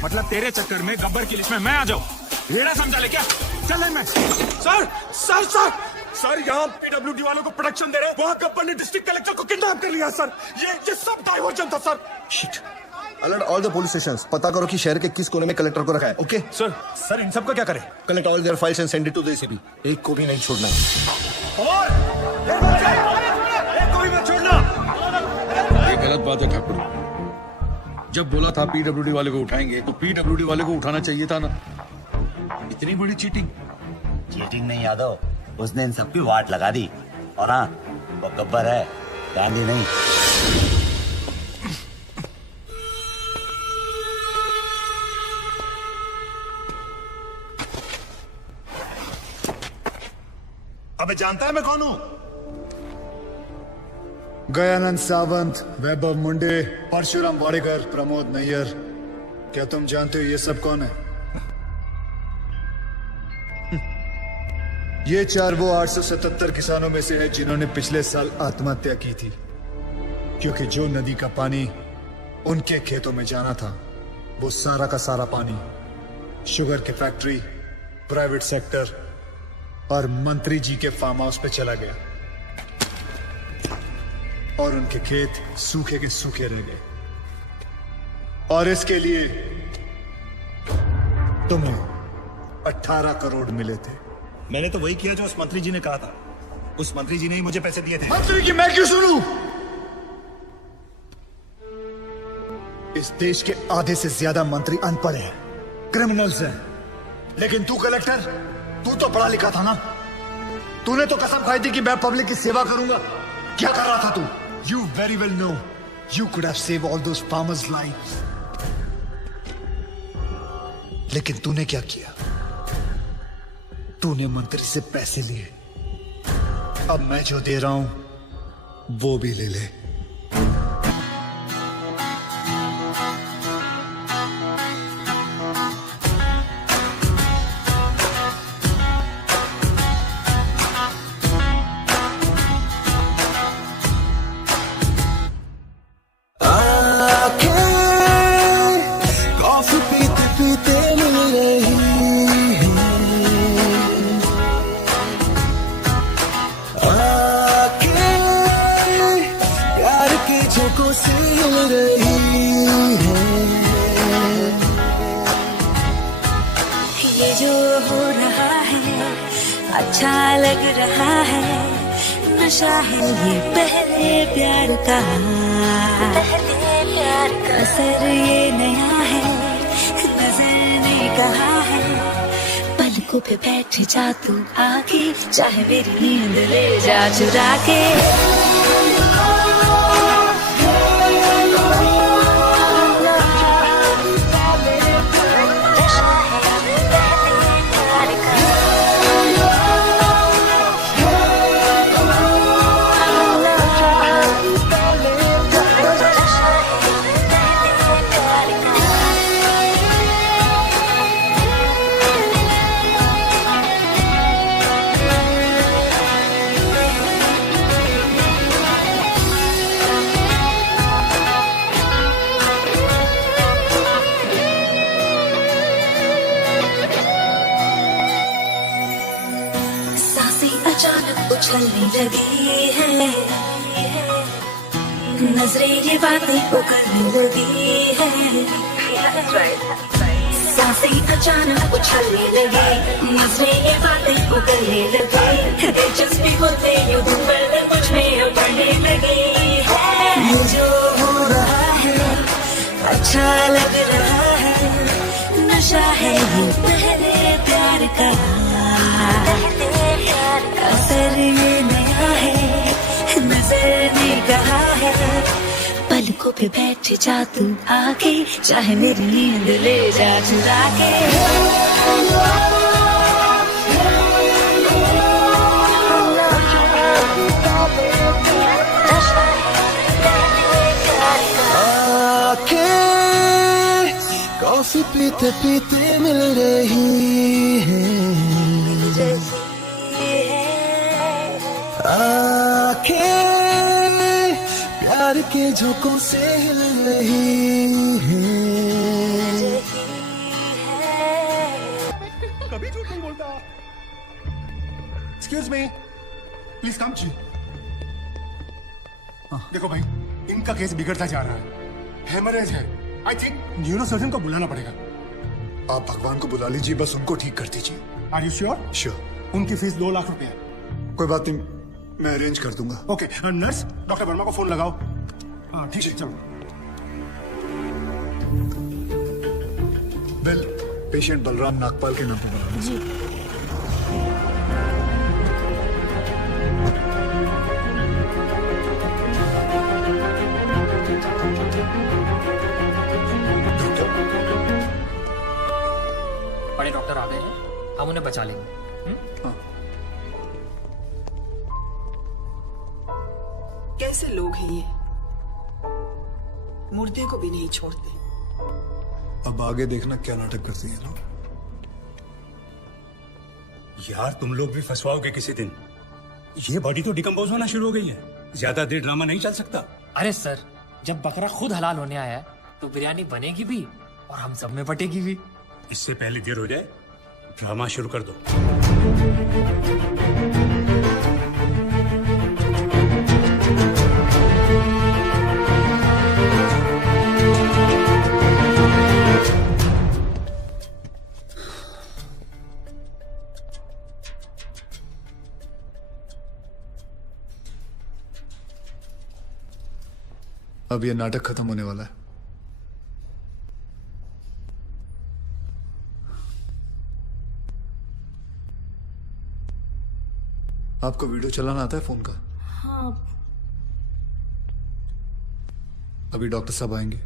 मतलब तेरे चक्कर में गब्बर की लिस्ट में मैं आ जाऊं? रेड़ा समझा ले क्या? चल मैं। सर सर सर सर, यहाँ पीडब्ल्यूडी वालों को प्रोटेक्शन दे रहे हैं, वहाँ गब्बर ने डिस्ट्रिक्ट कलेक्टर को किडनैप कर लिया सर। ये सब डाइवर्जन था sir. Shit, alert all the police stations. पता करो कि शहर के किस कोने में कलेक्टर को रखा है। ओके सर इन सब का क्या करें? Collect all their files and send it to the ACP. एक को भी नहीं छोड़ना। और एक को भी मत छोड़ना। ये गलत बात है ठाकुर। जब बोला था पीडब्ल्यूडी वाले को उठाएंगे तो पीडब्ल्यूडी वाले को उठाना चाहिए था ना। इतनी बड़ी चीटिंग। चीटिंग नहीं यादव, उसने इन सबकी वाट लगा दी। और हाँ, वो गब्बर है, गांधी नहीं। अबे जानता है मैं कौन हूँ? गयानंद सावंत, वैभव मुंडे, परशुराम वाडेकर, प्रमोद नैयर। क्या तुम जानते हो ये सब कौन है? ये 4 वो 877 किसानों में से हैं जिन्होंने पिछले साल आत्महत्या की थी, क्योंकि जो नदी का पानी उनके खेतों में जाना था वो सारा का सारा पानी शुगर की फैक्ट्री, प्राइवेट सेक्टर और मंत्री जी के फार्म हाउस पे चला गया और उनके खेत सूखे के सूखे रह गए। और इसके लिए तुम्हें 18 करोड़ मिले थे। मैंने तो वही किया जो उस मंत्री जी ने कहा था। उस मंत्री जी ने ही मुझे पैसे दिए थे। मंत्री की मैं क्यों सुनूं? इस देश के आधे से ज्यादा मंत्री अनपढ़ हैं, क्रिमिनल्स हैं। लेकिन तू कलेक्टर, तू तो पढ़ा लिखा था ना। तूने तो कसम खाई थी कि मैं पब्लिक की सेवा करूंगा। क्या कर रहा था तू? You very well know you could have save all those farmers lives. लेकिन तूने क्या किया? तूने मंत्री से पैसे लिए। अब मैं जो दे रहा हूं वो भी ले ले। कॉफी पीते पीते मिल रही है, आके प्यार की झोंकों से मिल रही है। ये जो हो रहा है अच्छा लग रहा है, नशा है ये पहले प्यार का। असर ये नया है, नजर ने कहा है। पलकों पे बैठ जा तू आके, चाहे मेरी नींद ले जा चुरा के। अचानक उछलने लगी है, नजरें ये बातें उगलने लगी है। सांसें अचानक उछलने लगी, नजरें ये बातें उगलने लगी। दिलचस्पी होते यूं पर मुझ में उभरने लगी है। ये जो हो रहा है अच्छा लग रहा है, नशा है ये पहले प्यार का। असर ये नया है, नजर ने कहा है। पलकों पे बैठ जा तू आके, चाहे मेरी नींद ले जा चुरा के। आके कॉफी पीते पीते मिल रही है, आके प्यार के झोंकों से हिल रही है। कभी झूठ नहीं बोलता। एक्सक्यूज मी, प्लीज कम जी। देखो भाई, इनका केस बिगड़ता जा रहा है, हेमरेज है। आई थिंक न्यूरोसर्जन को बुलाना पड़ेगा। आप भगवान को बुला लीजिए, बस उनको ठीक कर दीजिए। Are you sure? श्योर। उनकी फीस 2 लाख रुपए है। कोई बात नहीं, मैं अरेंज कर दूंगा। ओके, नर्स डॉक्टर वर्मा को फोन लगाओ। हाँ ठीक है, चलो। बिल पेशेंट बलराम नागपाल के नाम पर बना जी। बड़े डॉक्टर आ गए हैं, हम उन्हें बचा लेंगे। कैसे लोग हैं ये, मुर्दे को भी नहीं छोड़ते। अब आगे देखना क्या नाटक करती है ना। यार तुम लोग भी फंसवाओगे किसी दिन। ये बॉडी तो डिकम्पोज होना शुरू हो गई है, ज्यादा देर ड्रामा नहीं चल सकता। अरे सर, जब बकरा खुद हलाल होने आया है तो बिरयानी बनेगी भी और हम सब में बटेगी भी। इससे पहले देर हो जाए, ड्रामा शुरू कर दो। अब ये नाटक खत्म होने वाला है। आपको वीडियो चलाना आता है फोन का? हाँ। अभी डॉक्टर साहब आएंगे,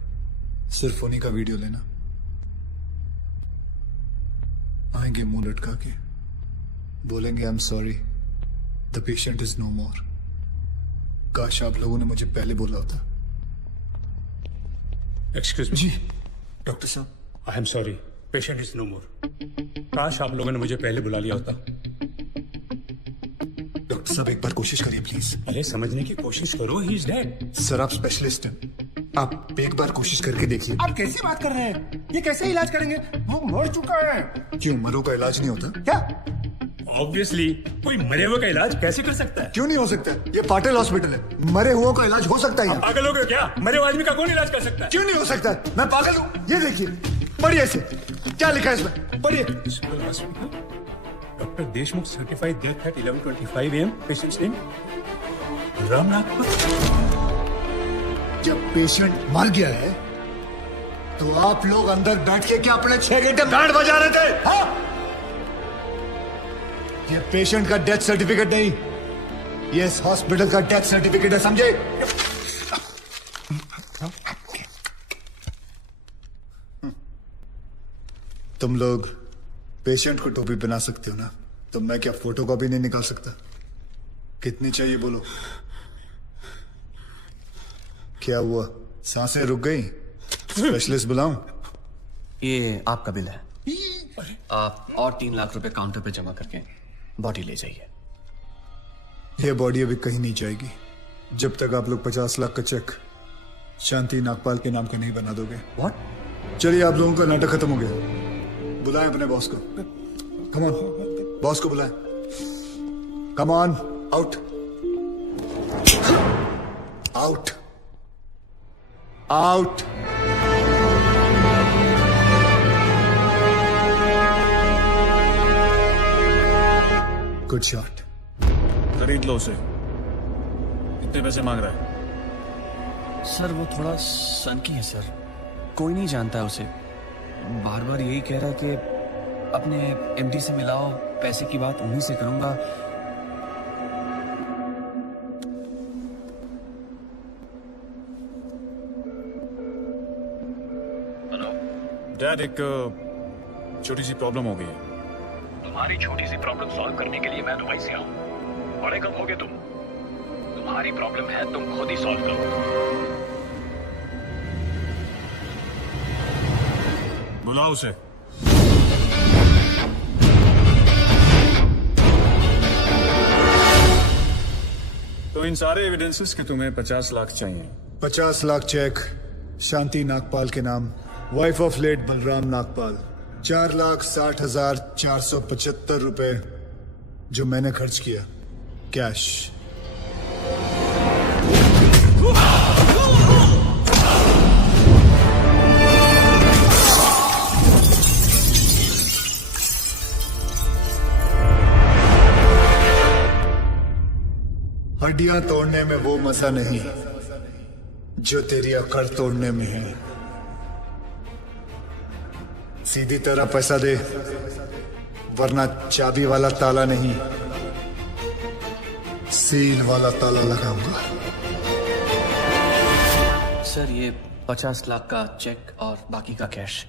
सिर्फ उन्हीं का वीडियो लेना। आएंगे मुंह लटका के, बोलेंगे I am sorry, the patient is no more. काश आप लोगों ने मुझे पहले बोला होता। Excuse me. जी डॉक्टर साहब, I am sorry, patient is no more. काश आप लोगों ने मुझे पहले बुला लिया होता। डॉक्टर साहब एक बार कोशिश करिए प्लीज। अरे समझने की कोशिश करो, ही इज डेड। सर आप स्पेशलिस्ट हैं, आप एक बार कोशिश करके देखिए। आप कैसी बात कर रहे हैं? ये कैसे इलाज करेंगे? वो मर चुका है। क्यों, मरो का इलाज नहीं होता क्या? ऑब्वियसली, कोई मरे हुए का इलाज कैसे कर सकता है? क्यों नहीं हो सकता? ये पाटिल हॉस्पिटल है, मरे हुए का इलाज हो सकता है। पागल हो गए क्या? मरे हुए आदमी का कौन इलाज कर सकता है? क्यों नहीं हो सकता? मैं पागल हूँ? ये देखिए, पढ़िए इसे, क्या लिखा है इसमें, पढ़िए। Doctor Deshmukh certified death eight 11:25 AM। Patients name Ramnath. जब पेशेंट मर गया है तो आप लोग अंदर बैठ के क्या अपने 6 घंटे बैंड बजा रहे थे? हाँ? ये पेशेंट का डेथ सर्टिफिकेट नहीं, ये इस हॉस्पिटल का डेथ सर्टिफिकेट है, समझे? तुम लोग पेशेंट को टोपी पहना सकते हो ना, तो मैं क्या फोटो कॉपी नहीं निकाल सकता? कितनी चाहिए बोलो? क्या हुआ, सांसें रुक गई? स्पेशलिस्ट बुलाऊं? ये आपका बिल है, आप और 3 लाख रुपए काउंटर पे जमा करके बॉडी ले जाइए। ये बॉडी अभी कहीं नहीं जाएगी जब तक आप लोग 50 लाख का चेक शांति नागपाल के नाम का नहीं बना दोगे। व्हाट? चलिए, आप लोगों का नाटक खत्म हो गया। बुलाएं अपने बॉस को। कम ऑन, बॉस को बुलाएं। Come on, out out out. Good shot. खरीद लो उसे। कितने पैसे मांग रहा है? सर वो थोड़ा सनकी है सर, कोई नहीं जानता है उसे। बार बार यही कह रहा है कि अपने एमडी से मिलाओ, पैसे की बात उन्हीं से करूंगा। डैड, एक छोटी सी प्रॉब्लम हो गई है। तुम्हारी छोटी सी प्रॉब्लम सॉल्व करने के लिए मैं दुबई से आऊं? बड़े कब होगे तुम? तुम्हारी प्रॉब्लम है, तुम खुद ही सॉल्व करो। बुलाओ उसे। तो इन सारे एविडेंसेस के तुम्हें 50 लाख चाहिए। 50 लाख चेक शांति नागपाल के नाम, wife of late Balram Nagpal. 4,60,475 रुपए जो मैंने खर्च किया कैश। हड्डियां तोड़ने में वो मजा नहीं जो तेरी अकड़ तोड़ने में है। सीधी तरह पैसा दे, वरना चाबी वाला ताला नहीं, सील वाला ताला लगाऊंगा। सर ये 50 लाख का चेक और बाकी का कैश।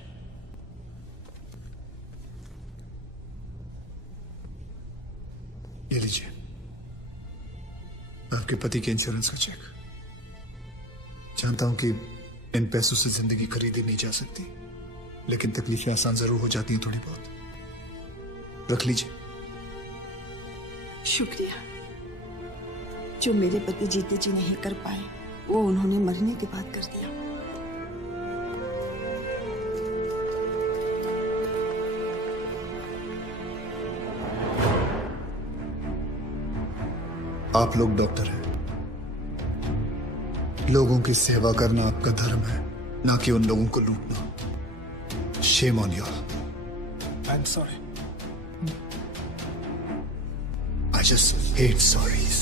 ये लीजिए, आपके पति के इंश्योरेंस का चेक। जानता हूं कि इन पैसों से जिंदगी खरीदी नहीं जा सकती, लेकिन तकलीफें आसान जरूर हो जाती हैं थोड़ी बहुत। रख लीजिए। शुक्रिया। जो मेरे पति जीते जी नहीं कर पाए, वो उन्होंने मरने के बाद कर दिया। आप लोग डॉक्टर हैं, लोगों की सेवा करना आपका धर्म है, ना कि उन लोगों को लूटना। Shame on you. I am sorry. I just hate sorries.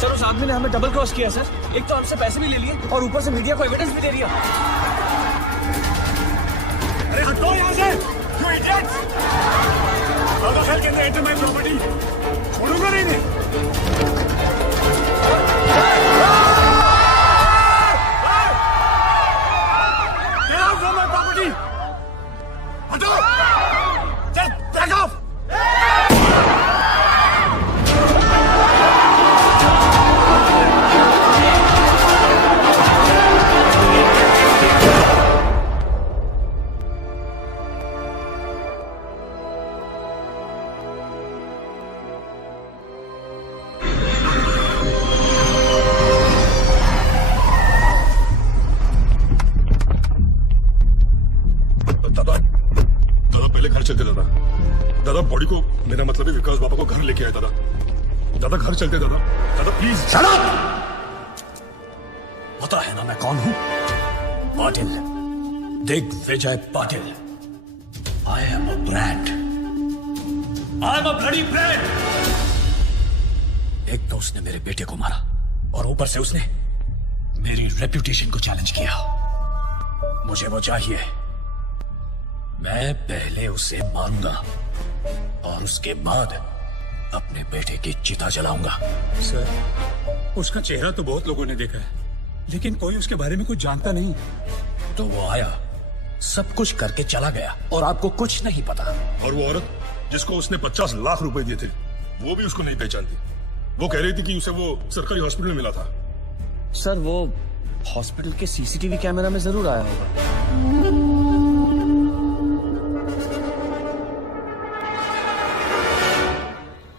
Sir उस आदमी ने हमें डबल क्रॉस किया सर। एक तो हमसे पैसे भी ले लिए और ऊपर से मीडिया को एविडेंस भी दे दिया। अरे हटो यहाँ से, you idiots! How the hell can they enter my property? छोड़ूंगा नहीं इन्हें। Get out from my property! हटो! Just back off! दादा पहले घर चलते दादा बॉडी को, मेरा मतलब है विकास बाबा को घर लेके आए दादा घर चलते दादा प्लीज। Shut up! पता है ना मैं कौन हूं? Patil, Digvijay Patil. I am a brand, I am a bloody brand. एक तो उसने मेरे बेटे को मारा और ऊपर से उसने मेरी रेपुटेशन को चैलेंज किया। मुझे वो चाहिए, मैं पहले उसे मारूंगा और उसके बाद अपने बेटे की चिता जलाऊंगा। सर उसका चेहरा तो बहुत लोगों ने देखा है, लेकिन कोई उसके बारे में कुछ जानता नहीं। तो वो आया, सब कुछ करके चला गया और आपको कुछ नहीं पता। और वो औरत जिसको उसने 50 लाख रुपए दिए थे, वो भी उसको नहीं पहचानती। वो कह रही थी कि उसे वो सरकारी हॉस्पिटल में मिला था। सर वो हॉस्पिटल के सीसीटीवी कैमरा में जरूर आया होगा।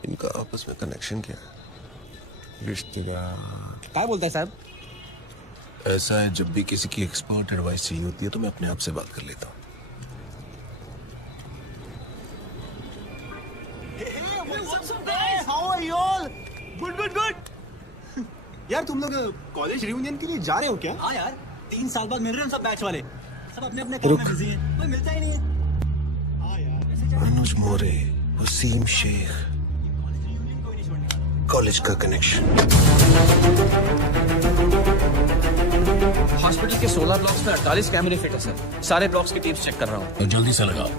इनका आपस में कनेक्शन क्या है? रिश्तेदार। क्या बोलते हैं साहब? ऐसा है, जब भी किसी की एक्सपर्ट एडवाइस चाहिए होती है तो मैं अपने आप से बात कर लेता हूँ। यार तुम लोग कॉलेज रियूनियन के लिए जा रहे हो क्या? हाँ यार, 3 साल बाद मिल रहे हैं सब बैच वाले। सब अपने अपने काम में बिजी हैं, कोई मिलता ही नहीं है। अनुज मोरे, वसीम शेख, कॉलेज का कनेक्शन। हॉस्पिटल के 16 ब्लॉक्स में 48 कैमरे फिट है सर। सारे ब्लॉक्स की टीम्स चेक कर रहा हूँ। तो जल्दी से लगाओ।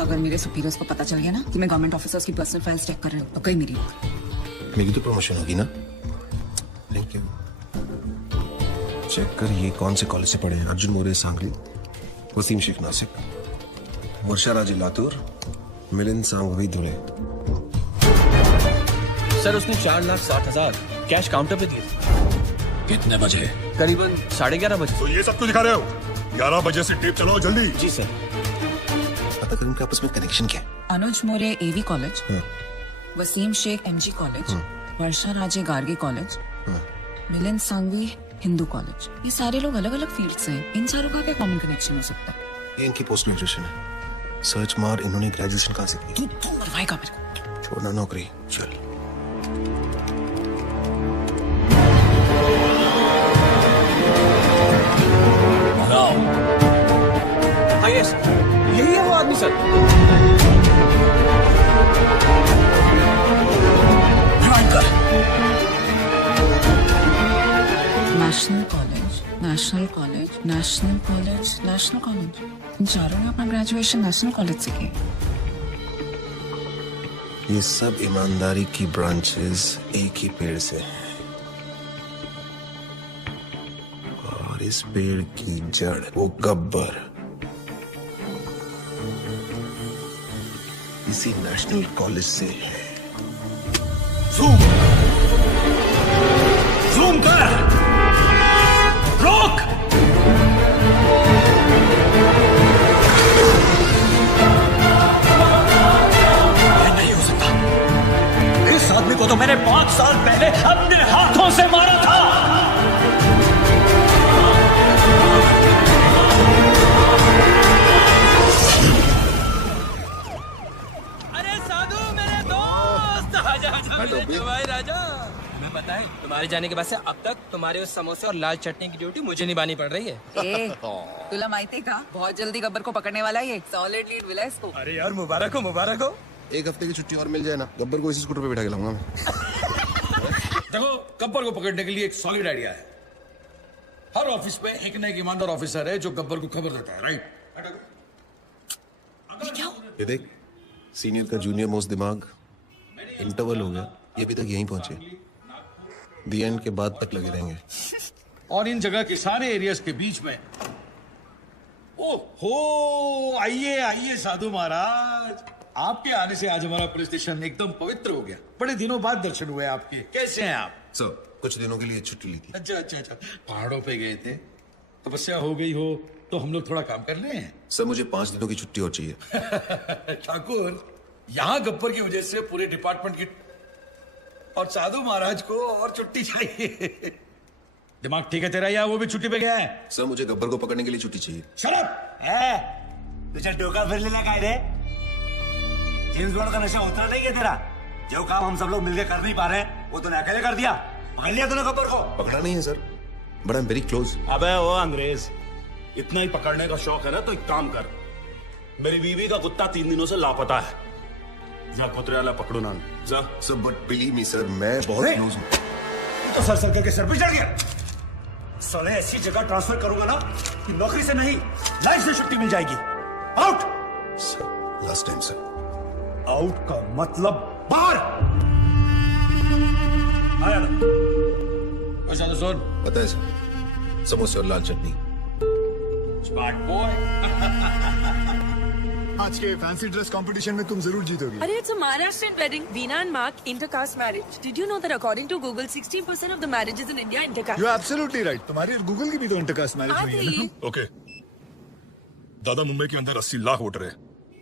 अगर मेरे सुपीरियर्स को पता चल गया ना कि मैं गवर्नमेंट ऑफिसर्स की पर्सनल फाइल्स चेक कर रही हूँ तो कहीं मेरी तो प्रमोशन होगी ना। Thank you. चेक कर ये कौन से कॉलेज से पढ़े हैं? अर्जुन मोरे सांगली, वसीम शेख नासिक, मुर्शा राजी लातूर, मिलिंद सांघवी धुले। सर उसने 4,60,000 कैश काउंटर पे दिए थे। कितने बजे? करीबन 11:30 बजे। तो ये सब क्यों दिखा रहे हो? 11 बजे से टेप चलाओ जल्दी। जी सर। पता कर इनके आपस में कनेक्शन क्या है? Anuj More AV college, Wasim Shaikh MG college, Varsha Raje Gargi college, Milind Sanghvi Hindu college. ये सारे लोग अलग अलग फील्ड से हैं। इन चारों का क्या कॉमन कनेक्शन हो सकता है? ये इनकी पोस्ट ग्रेजुएशन है। सर्च मार, इन्होंने ग्रेजुएशन कहाँ से की? तू मरवाएगा मेरे को। छोड़ना नौकरी, चल। हाँ यस, यही है वो आदमी sir. National college, national college, national college, national college. इन चारों ने अपना ग्रेजुएशन नेशनल कॉलेज से किया। ये सब ईमानदारी की ब्रांचेस एक ही पेड़ से हैं। और इस पेड़ की जड़ वो गब्बर इसी नेशनल कॉलेज से है। जूम जूम कर, रोक। नहीं हो सकता, इस आदमी को तो मैंने 5 साल पहले अपने हाथों से मारा था। अरे साधु मेरे दोस्त, आजा आजा मेरे जवाई राजा। मैं बताएं, तुम्हारे जाने के बाद से अब तक तुम्हारे उस समोसे और लाल चटनी की ड्यूटी मुझे निभानी पड़ रही है। ए, तुला माहिती का बहुत जल्दी गब्बर को पकड़ने वाला है, सॉलिड लीड मिला इसको। अरे यार मुबारक हो, मुबारक हो। 1 हफ्ते की छुट्टी और मिल जाए ना, गब्बर को इसी स्कूटर पे बिठा के लाऊंगा मैं। देखो, गब्बर को पकड़ने के लिए एक सॉलिड आइडिया है। हर ऑफिस में एक ना एक ईमानदार ऑफिसर है जो गब्बर को खबर देता है, राइट? ये देख, सीनियर का जूनियर मोस्ट दिमाग, इंटरवल हो गया, ये अभी तक यहीं पहुंचे, दी एंड के बाद तक लगे रहेंगे। और इन जगह के सारे एरियाज के बीच में, ओहो, आइए आइए साधु महाराज, आपके आने से आज हमारा पुलिस स्टेशन एकदम पवित्र हो गया। बड़े दिनों बाद दर्शन हुए आपके। कैसे हैं आप? सर, कुछ दिनों के लिए छुट्टी ली थी। अच्छा अच्छा अच्छा, पहाड़ों पे गए थे, तपस्या हो गई हो तो हम लोग थोड़ा काम कर लें। सर, मुझे 5 दिनों की छुट्टी और चाहिए। ठाकुर, यहाँ गब्बर की वजह से पूरे डिपार्टमेंट की और साधु महाराज को और छुट्टी चाहिए। दिमाग ठीक है तेरा या वो भी छुट्टी पे गया है? सर, मुझे गब्बर को पकड़ने के लिए छुट्टी चाहिए। शराब तुझे डोका फिर लेना का रे? जेम्स बॉन्ड का नशा उतरा नहीं है तेरा? जो काम हम सब लोग मिलकर कर नहीं पा रहे हैं, वो तूने अकेले कर दिया। पकड़ लिया तूने गब्बर को? पकड़ा नहीं है sir, but I am very close. अबे ओ अंग्रेज, इतना ही पकड़ने का शौक है ना तो एक काम कर, मेरी बीवी का कुत्ता 3 दिनों से लापता है, जा कुतरे वाला पकड़ो ना जा। Sir, but believe me sir, मैं बहुत क्लोज हूँ। तो सर सर करके सर पे चढ़ गया। साले ऐसी जगह ट्रांसफर करूंगा ना कि नौकरी से नहीं, लाइफ से छुट्टी मिल जाएगी। Out. Sir, last time sir. Out का मतलब बाहर। आया ना सुन, पता है सर, समोसे और लाल चटनी। Smart boy. आज के फैंसी ड्रेस कंपटीशन में तुम जरूर जीतोगी। Arey, it's a Maharashtrian wedding. Veena and Mark, intercaste marriage. Did you know that according to Google, 60% of the marriages in India are intercaste? You absolutely right. तुम्हारी गूगल की भी तो इंटरकास्ट मैरिज हुई है ना? ओके, दादा मुंबई के अंदर 80 लाख वोटर है,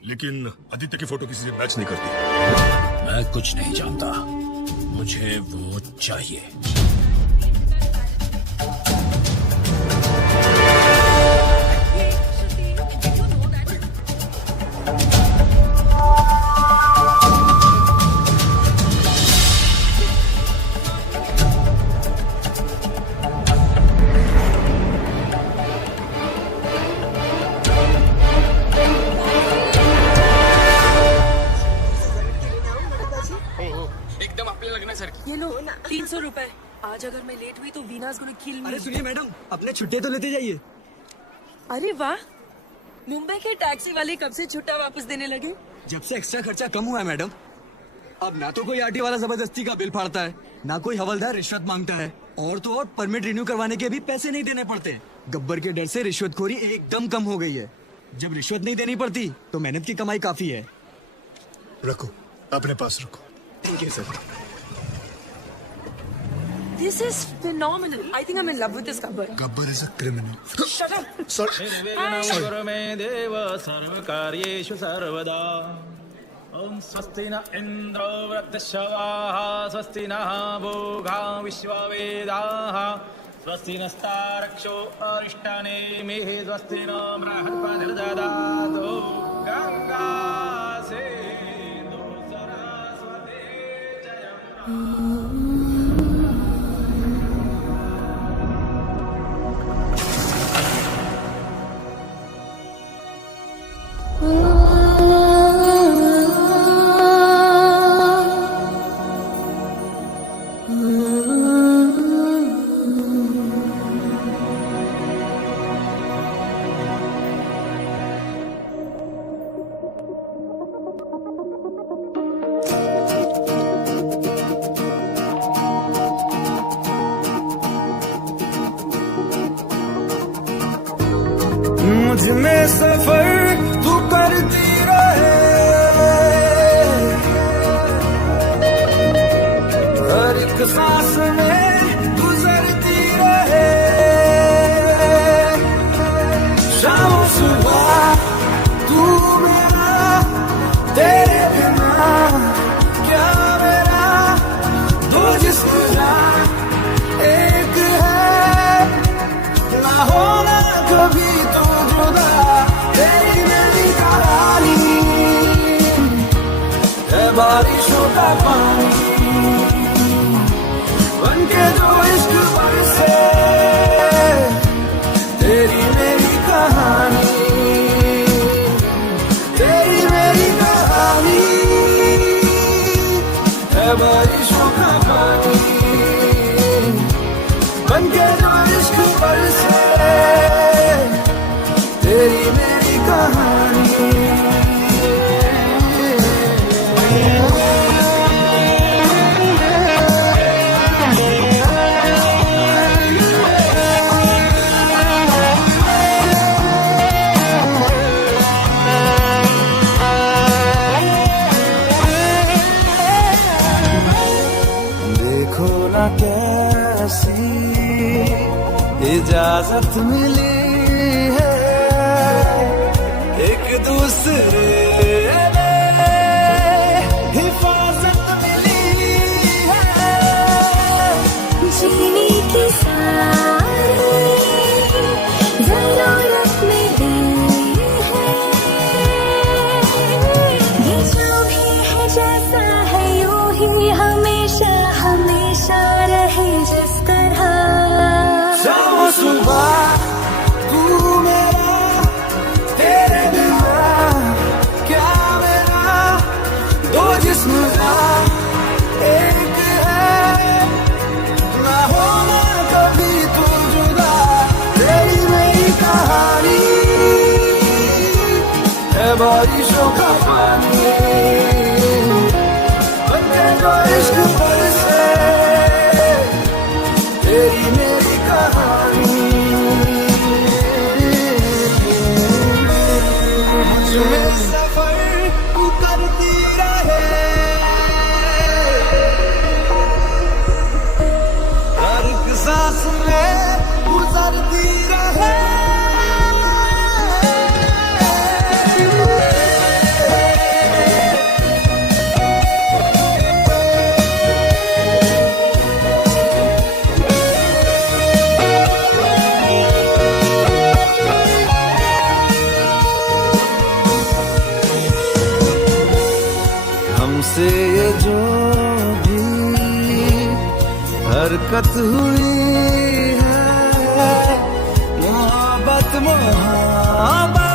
लेकिन आदित्य की फोटो किसी से मैच नहीं करती। मैं कुछ नहीं जानता, मुझे वो चाहिए। ये लो 300 रुपए। आज अगर मैं लेट हुई तो वीना's gonna kill me. अरे सुनिए मैडम, अपने छुट्टी तो लेते जाइए। अरे वाह, मुंबई के टैक्सी वाले कब से छुट्टा वापस देने लगे? जब से एक्स्ट्रा खर्चा कम हुआ है मैडम। अब ना तो कोई आरटी वाला जबरदस्ती का बिल फाड़ता है, ना कोई हवलदार रिश्वत मांगता है, और तो और परमिट रिन्यू करवाने के भी पैसे नहीं देने पड़ते। गब्बर के डर से रिश्वतखोरी एकदम कम हो गई है। जब रिश्वत नहीं देनी पड़ती तो मेहनत की कमाई काफी है। रखो, अपने पास रखो। ठीक है sir. This is phenomenal. I think I'm in love with this Gabbar. Gabbar is a criminal. Shut up. Sorry. गुरु में देव सर्वकार्येषु सर्वदा। ओम स्वस्ति न इंद्रो वृद्धश्रवाः, स्वस्ति नः भोगा विश्ववेदाः, स्वस्ति नस्तारक्षो अरिष्टानेमिः, स्वस्ति न बृहस्पतिर्दधातु। गंगा सिंधु सरस्वती जयम्। मुझ में सफर तू करती रहे, बारिशों का पानी बनके जो इश्क बरसे, तेरी मेरी कहानी, तेरी मेरी कहानी है बारिशों का पानी बनके जो इश्क बरसे, तेरी मेरी कहानी। देखो ना कैसी इजाजत मिली है एक दूसरे में हिफाजत मिली है, जीने की सारी जरूरत मिली है, ये जो भी है जैसा है यूं ही हमेशा हमेशा रहे जिस तरह। शाम सुबह तू मेरा, तेरे बिना क्या मेरा, दो जिस्म का एक है, ना होना कभी तू जुदा, तेरी मेरी कहानी है बारिशों का पानी बनके जो इश्क बरसे, तेरी मेरी कहानी। तुम्हें सफर तू करती रहे, हर एक सांस में गुजरती रहे, हमसे ये जो भी हरकत हुई है, मोहब्बत मोहब्बत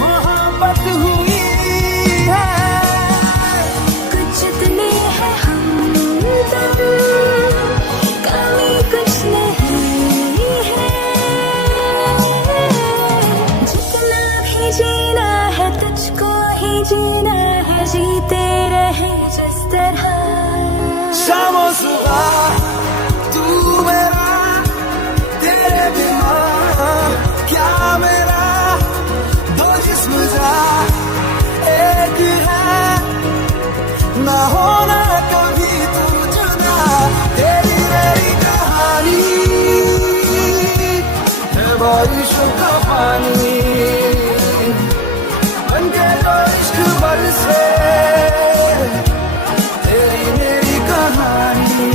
मोहब्बत हुई है, कुछ इतने हैं हमदम, कमी कुछ नहीं है, जितना भी जीना है तुझको ही जीना है, जीते रहे जिस तरह। शामो सुबह तू मेरा, तेरे बिना क्या मेरा, दो जिस्म जा एक है, ना होना कभी तू जुदा, तेरी मेरी कहानी है बारिशों का पानी बनके जो इश्क बरसे, तेरी मेरी कहानी।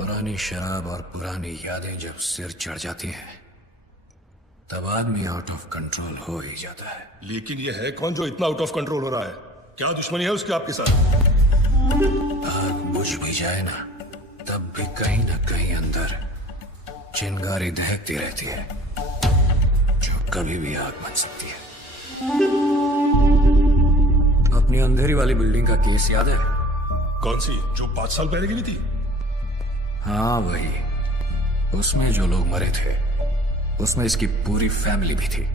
पुरानी शराब और पुरानी यादें जब सिर चढ़ जाती हैं तब आदमी आउट ऑफ कंट्रोल हो ही जाता है। लेकिन ये है कौन जो इतना आउट ऑफ कंट्रोल हो रहा है? क्या दुश्मनी है उसकी आपके साथ? आग बुझ भी जाए ना, तब भी कहीं ना कहीं अंदर चिंगारी दहकती रहती है, जो कभी भी आग बन सकती है। अपनी अंधेरी वाली बिल्डिंग का केस याद है? कौन सी, जो 5 साल पहले गिरी थी? हाँ वही। उसमें जो लोग मरे थे उसमें इसकी पूरी फैमिली भी थी।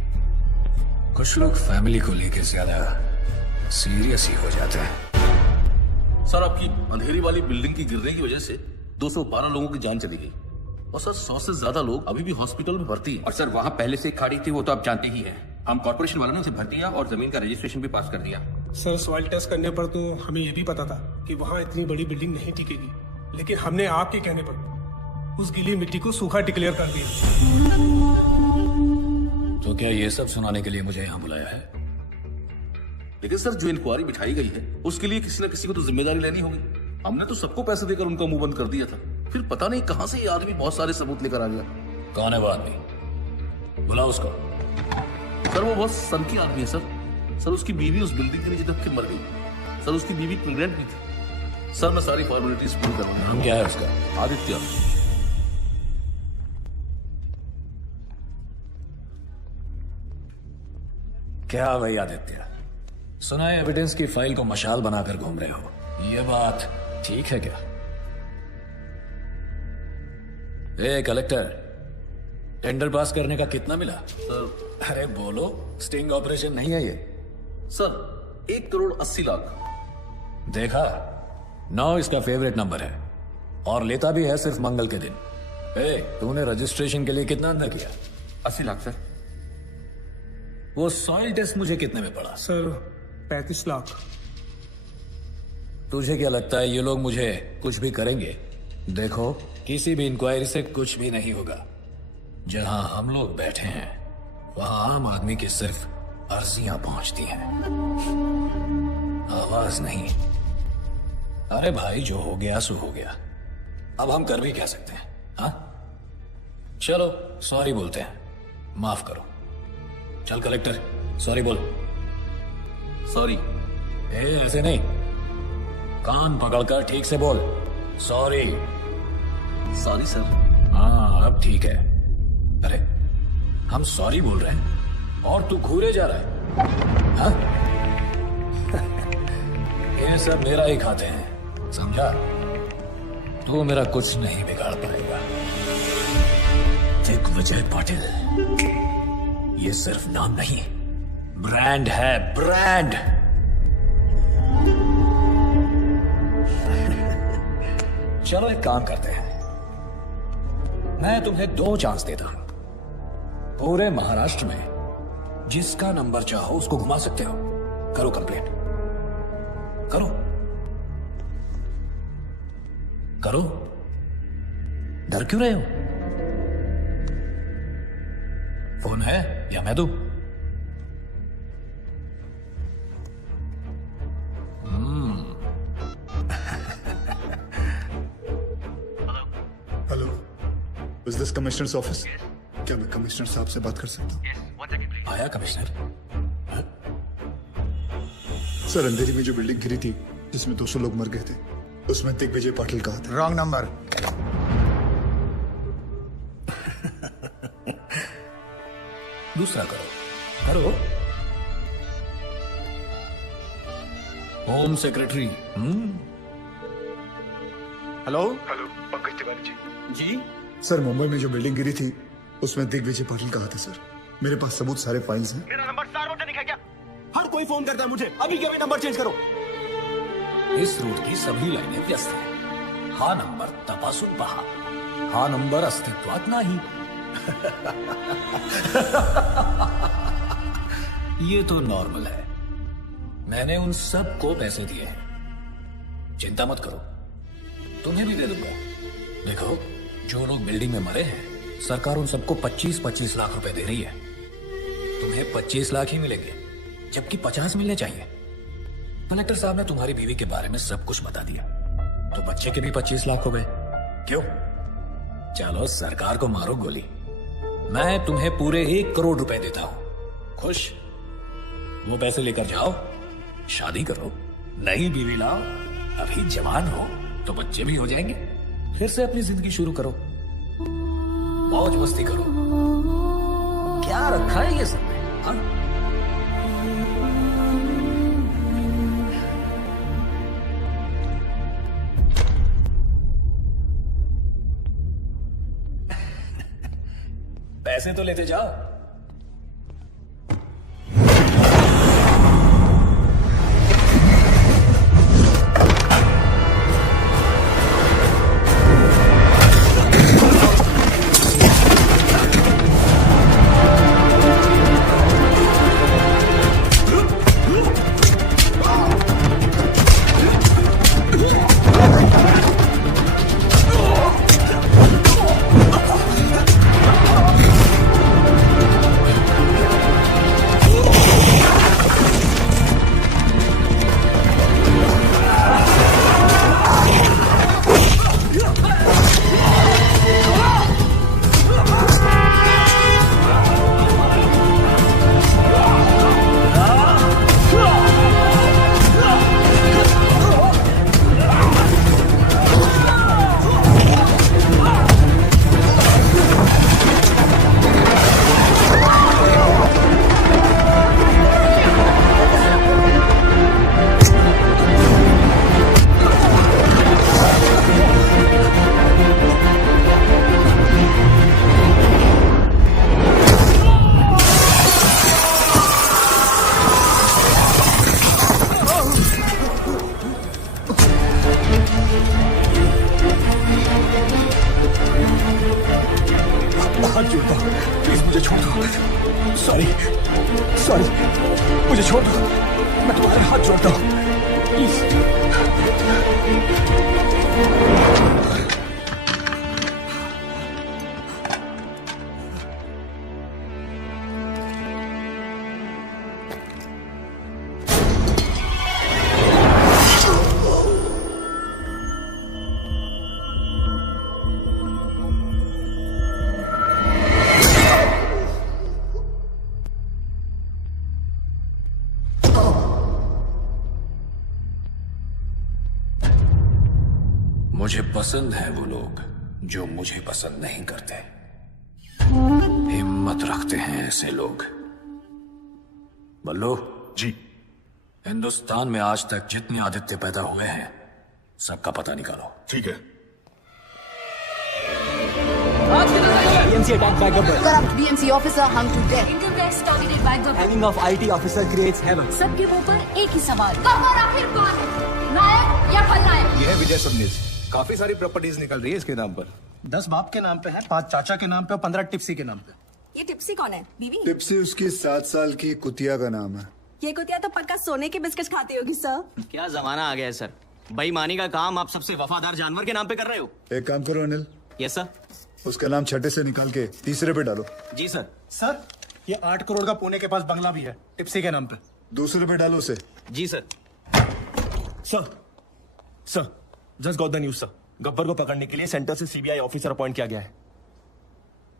कुछ लोग फैमिली को लेकर ज्यादा सीरियस ही हो जाते हैं। सर, आपकी अंधेरी वाली बिल्डिंग की गिरने की वजह से 212 लोगों की जान चली गई और सर 100 से ज्यादा लोग अभी भी हॉस्पिटल में भर्ती हैं। और सर वहाँ पहले से खाड़ी थी, वो तो आप जानते ही हैं। हम कॉर्पोरेशन वालों ने उसे भर दिया और जमीन का रजिस्ट्रेशन भी पास कर दिया। सर, सॉइल टेस्ट करने पर तो हमें ये भी पता था कि वहाँ इतनी बड़ी बिल्डिंग नहीं टिकेगी, लेकिन हमने आपके कहने पर उस गीली मिट्टी को सूखा डिक्लेयर कर दिया। तो क्या ये सब सुनाने के लिए मुझे यहाँ बुलाया है? लेकिन सर, जो इंक्वायरी बिठाई गई है उसके लिए किसी न किसी को तो जिम्मेदारी लेनी होगी। हमने तो सबको पैसे देकर उनका मुंह बंद कर दिया था, फिर पता नहीं कहां से ये आदमी बहुत सारे सबूत लेकर आ गया। कौन है वो आदमी? बुलाओ उसको। सर, वो बहुत सनकी आदमी है सर। उसकी बीवी उस बिल्डिंग के नीचे दब के मर गई। सर, उसकी बीवी प्रेग्नेंट भी थी। सर, मैं सारी फॉर्मेलिटीज पूरी करूंगा। नाम क्या है उसका? आदित्य। क्या भाई आदित्य, सुना है एविडेंस की फाइल को मशाल बनाकर घूम रहे हो, ये बात ठीक है क्या? ए कलेक्टर, टेंडर पास करने का कितना मिला? सर, अरे बोलो, स्टिंग ऑपरेशन नहीं है ये। सर, 1,80,00,000। देखा, 9 इसका फेवरेट नंबर है और लेता भी है सिर्फ मंगल के दिन। ए, तूने रजिस्ट्रेशन के लिए कितना अंदर किया? 80 लाख सर। वो सॉइल टेस्ट मुझे कितने में पड़ा? सर, 35 लाख। तुझे क्या लगता है ये लोग मुझे कुछ भी करेंगे? देखो, किसी भी इंक्वायरी से कुछ भी नहीं होगा। जहां हम लोग बैठे हैं वहां आम आदमी की सिर्फ अर्जियां पहुंचती हैं, आवाज नहीं। अरे भाई, जो हो गया सो हो गया, अब हम कर भी क्या सकते हैं? हाँ, चलो सॉरी बोलते हैं, माफ करो। चल कलेक्टर, सॉरी बोल। सॉरी। ऐसे नहीं, कान पकड़कर ठीक से बोल। सॉरी। Sorry sir. हाँ, अब ठीक है। अरे, हम सॉरी बोल रहे हैं और तू घूरे जा रहा है। हाँ? ये सब मेरा ही खाते हैं, समझा? तू मेरा कुछ नहीं बिगाड़ पाएगा। दिग्विजय पाटिल, ये सिर्फ नाम नहीं, ब्रांड है, ब्रांड। चलो एक काम करते हैं, मैं तुम्हें 2 चांस देता हूं। पूरे महाराष्ट्र में जिसका नंबर चाहो उसको घुमा सकते हो। करो कंप्लेंट, करो करो, डर क्यों रहे हो? फोन है या मैं दूं? Hello, is this commissioners office? क्या मैं कमिश्नर साहब से बात कर सकता हूँ? आया कमिश्नर? सर, अंधेरी में जो बिल्डिंग गिरी थी जिसमें 200 लोग मर गए थे, उसमें दिग्विजय पाटिल कहा था। Wrong number. दूसरा करो, करो। Home secretary. Hello hello, Pankaj Tiwari ji. Sir, Mumbai में जो बिल्डिंग गिरी थी उसमें दिग्विजय पाटिल कहा था सर। मेरे पास सबूत, सारे फाइल्स हैं। मेरा नंबर सार्वजनिक है क्या? हर कोई फोन करता है मुझे, अभी के अभी नंबर चेंज करो। इस रूट की सभी लाइनें व्यस्त हैं। हा नंबर तपासून पहा, हा नंबर अस्तित्वात नाही। ये तो नॉर्मल है। मैंने उन सब को पैसे दिए हैं, चिंता मत करो, तुम्हें भी दे दूंगा। देखो, जो लोग बिल्डिंग में मरे हैं, सरकार उन सबको 25-25 लाख रुपए दे रही है। तुम्हें 25 लाख ही मिलेंगे, जबकि 50 मिलने चाहिए। कलेक्टर साहब ने तुम्हारी बीवी के बारे में सब कुछ बता दिया, तो बच्चे के भी 25 लाख हो गए। क्यों? चलो सरकार को मारो गोली, मैं तुम्हें पूरे 1 करोड़ रुपए देता हूं। खुश? वो पैसे लेकर जाओ, शादी करो, नई बीवी लाओ, अभी जवान हो तो बच्चे भी हो जाएंगे, फिर से अपनी जिंदगी शुरू करो, मौज मस्ती करो। क्या रखा है ये सब? हाँ? पैसे तो लेते जाओ। हाथ जोड़ता हूं, प्लीज मुझे छोड़ दो। सॉरी, मुझे छोड़ दो, मैं तुम्हारे हाथ जोड़ता हूं, प्लीज। मुझे पसंद है वो लोग जो मुझे पसंद नहीं करते। हिम्मत रखते हैं ऐसे लोग। बल्लू जी, हिंदुस्तान में आज तक जितने आदित्य पैदा हुए हैं सबका पता निकालो। ठीक है। BMC attacked by Gabbar. BMC officer hung to death. Income tax targeted by Gabbar. Hanging of IT officer creates havoc. सबके मुंह पर एक ही सवाल, गब्बर आखिर कौन है, नायक या खलनायक? यह है विजय सबनीस। काफी सारी प्रॉपर्टीज निकल रही है इसके नाम पर। 10 बाप के नाम पे है, 5 चाचा के नाम पे और 15 टिप्सी के नाम पे। ये टिप्सी कौन है? बीवी? टिप्सी उसकी 7 साल की कुतिया का नाम है। ये कुतिया तो पक्का सोने के बिस्किट खाती होगी सर। क्या जमाना आ गया है सर, बेईमानी का काम आप सबसे वफादार जानवर के नाम पे कर रहे हो। एक काम करो अनिल, यस सर। उसका नाम छठे से निकाल के तीसरे पे डालो। जी सर। सर, ये 8 करोड़ का पुणे के पास बंगला भी है, टिप्सी के नाम पे। दूसरे पे डालो उसे। जी sir. Sir, just got the news sir. Gabbar को पकड़ने के लिए सेंटर से सीबीआई ऑफिसर अपॉइंट किया गया है।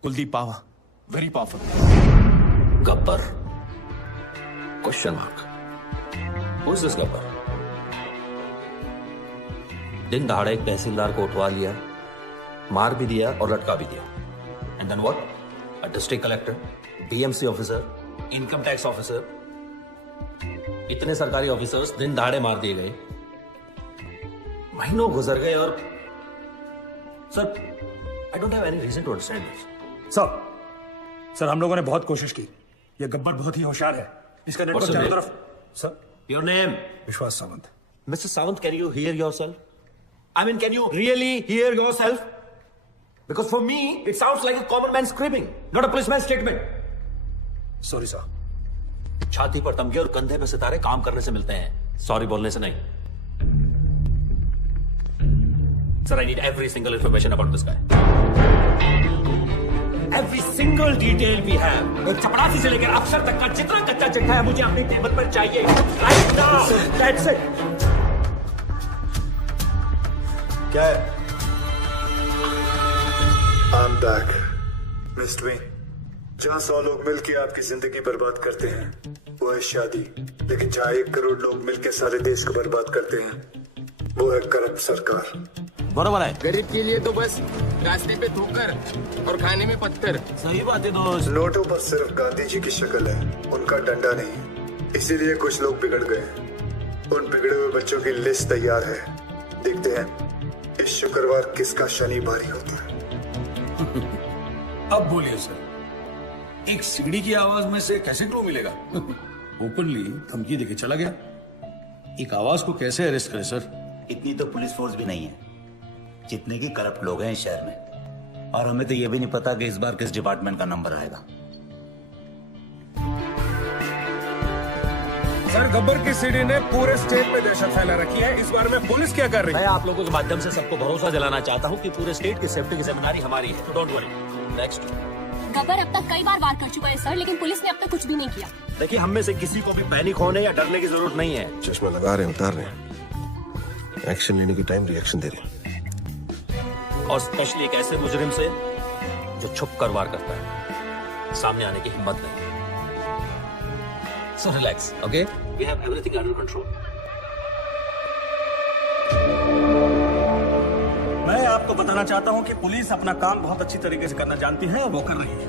Kuldeep Pawa, very powerful. Gabbar? Question mark. Who is this Gabbar? दिन दहाड़े एक तहसीलदार को उठवा लिया, मार भी दिया और लटका भी दिया। And then what? A district collector, BMC officer, income tax officer, इतने सरकारी ऑफिसर्स दिन दहाड़े मार दिए गए। महीनों गुजर गए और sir, I don't have any reason to understand this. Sir, हम लोगों ने बहुत कोशिश की। ये गब्बर बहुत ही होशियार है, इसका नेटवर्क चारों तरफ। Sir, your name? विश्वास Sawant. Mr. Sawant, can you hear yourself? I mean, can you really hear yourself? Because for me, it sounds like a common man screaming, not a policeman's statement. Sorry, sir. छाती पर तमगे और कंधे पे सितारे काम करने से मिलते हैं, सॉरी बोलने से नहीं। Sir, I need every single information about this guy. Every single detail we have. एक चपरासी से लेकर अफसर तक का जितना कच्चा चिट्ठा है मुझे अपनी टेबल पर चाहिए। Right now. That's it. क्या है? I'm back. Missed me? जहाँ 100 लोग मिलकर आपकी जिंदगी बर्बाद करते हैं वो है शादी, लेकिन जहाँ 1 करोड़ लोग मिलकर सारे देश को बर्बाद करते हैं वो है करप्ट सरकार। बराबर है। गरीब के लिए तो बस रास्ते पे ठोकर और खाने में पत्थर। सही बात है दोस्त। नोटों पर सिर्फ गांधी जी की शक्ल है, उनका डंडा नहीं। इसीलिए कुछ लोग बिगड़ गए। उन बिगड़े हुए बच्चों की लिस्ट तैयार है। देखते हैं इस शुक्रवार किसका शनि भारी होता है। अब बोलिए सर, एक सीढ़ी की आवाज में से कैसे क्लू मिलेगा? ओपनली धमकी देके चला गया। एक आवाज को कैसे अरेस्ट करे सर? इतनी तो पुलिस फोर्स भी नहीं है जितने की करप्ट लोग हैं इस शहर में। और हमें तो यह भी नहीं पता कि इस बार किस डिपार्टमेंट का नंबर आएगा। सर, गब्बर की सीढ़ी ने पूरे स्टेट में दहशत फैला रखी है। इस बारे में पुलिस क्या कर रही है? मैं आप लोगों के माध्यम से सबको भरोसा दिलाना चाहता हूँ कि पूरे स्टेट की सेफ्टी की जिम्मेदारी हमारी है। Don't worry. नेक्स्ट। गब्बर अब तक कई बार वार कर चुका है सर, लेकिन पुलिस ने अब तक कुछ भी नहीं किया। देखिए, हम में से किसी को भी पैनिक होने या डरने की जरूरत नहीं है। चश्मा लगा रहे हैं, उतार रहे हैं। एक्शन लेने की टाइम रिएक्शन दे रहे हैं। और स्पेशली एक ऐसे मुजरिम से जो छुप कर वार करता है, सामने आने की हिम्मत नहीं। So relax, okay? We have everything under control. मैं आपको बताना चाहता हूं कि पुलिस अपना काम बहुत अच्छी तरीके से करना जानती है और वो कर रही है।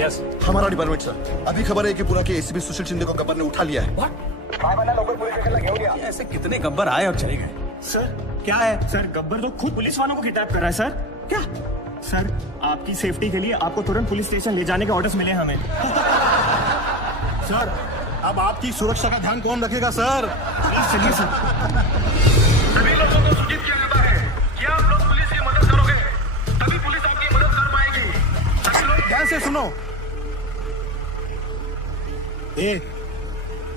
यस, हमारा डिपार्टमेंट सर। अभी खबर है कि पूरा के एसीपी सुशील शिंदे को गब्बर ने उठा लिया है। ऐसे कितने गब्बर आए और चले गए? सर क्या है सर, गब्बर तो खुद पुलिस वालों को किडनैप कर रहा है सर। क्या सर, आपकी सेफ्टी के लिए आपको तुरंत पुलिस स्टेशन ले जाने के ऑर्डर्स मिले हमें। सर, अब आपकी सुरक्षा का ध्यान कौन रखेगा सर? चलिए सर। सभी लोगों को सूचित किया जाता है कि आप लोग पुलिस की मदद करोगे, तभी पुलिस आपकी मदद कर पाएगी। सभी लोग ध्यान से सुनो।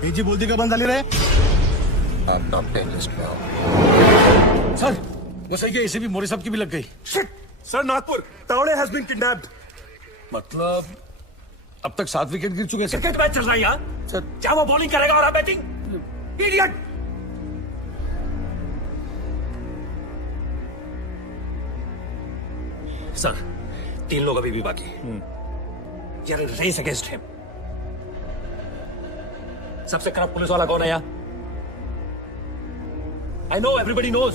जी बोलती का बंद डाली रहे। आप टॉप 10 लिस्ट में आओ। सर, वो सही है, इसे भी मोरे साहब की भी लग गई। Shit! Sir, Nagpur Tawde has been kidnapped. मतलब अब तक 7 विकेट गिर चुके हैं। क्रिकेट मैच चल रहा है यहाँ सर। क्या वो बॉलिंग करेगा और आप बैटिंग? इडियट! सर, 3 लोग अभी भी बाकी हैं। यार, रेस अगेंस्ट हिम। सबसे खराब पुलिस वाला कौन है यहाँ? I know, everybody knows.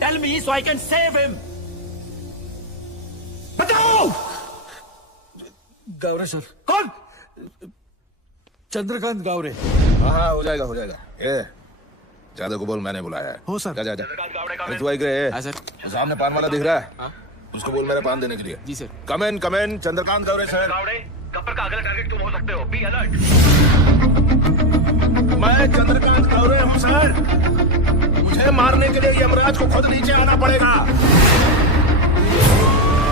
Tell me so I can save him. बताओ! गावरे सर। कौन? चंद्रकांत गावरे। हाँ, हो जाएगा हो जाएगा। ये ज्यादा को बोल, मैंने बुलाया है। हो सर। जा जा जा। अरे तू आई गए? सामने पान वाला दिख रहा है? उसको बोल मेरा पान देने के लिए। जी सर। कम इन चंद्रकांत गावरे सर। गब्बर का अगला टारगेट तुम हो सकते हो। B alert. मैं चंद्रकांत गावरे हूँ सर। मुझे मारने के लिए यमराज को खुद नीचे आना पड़ेगा।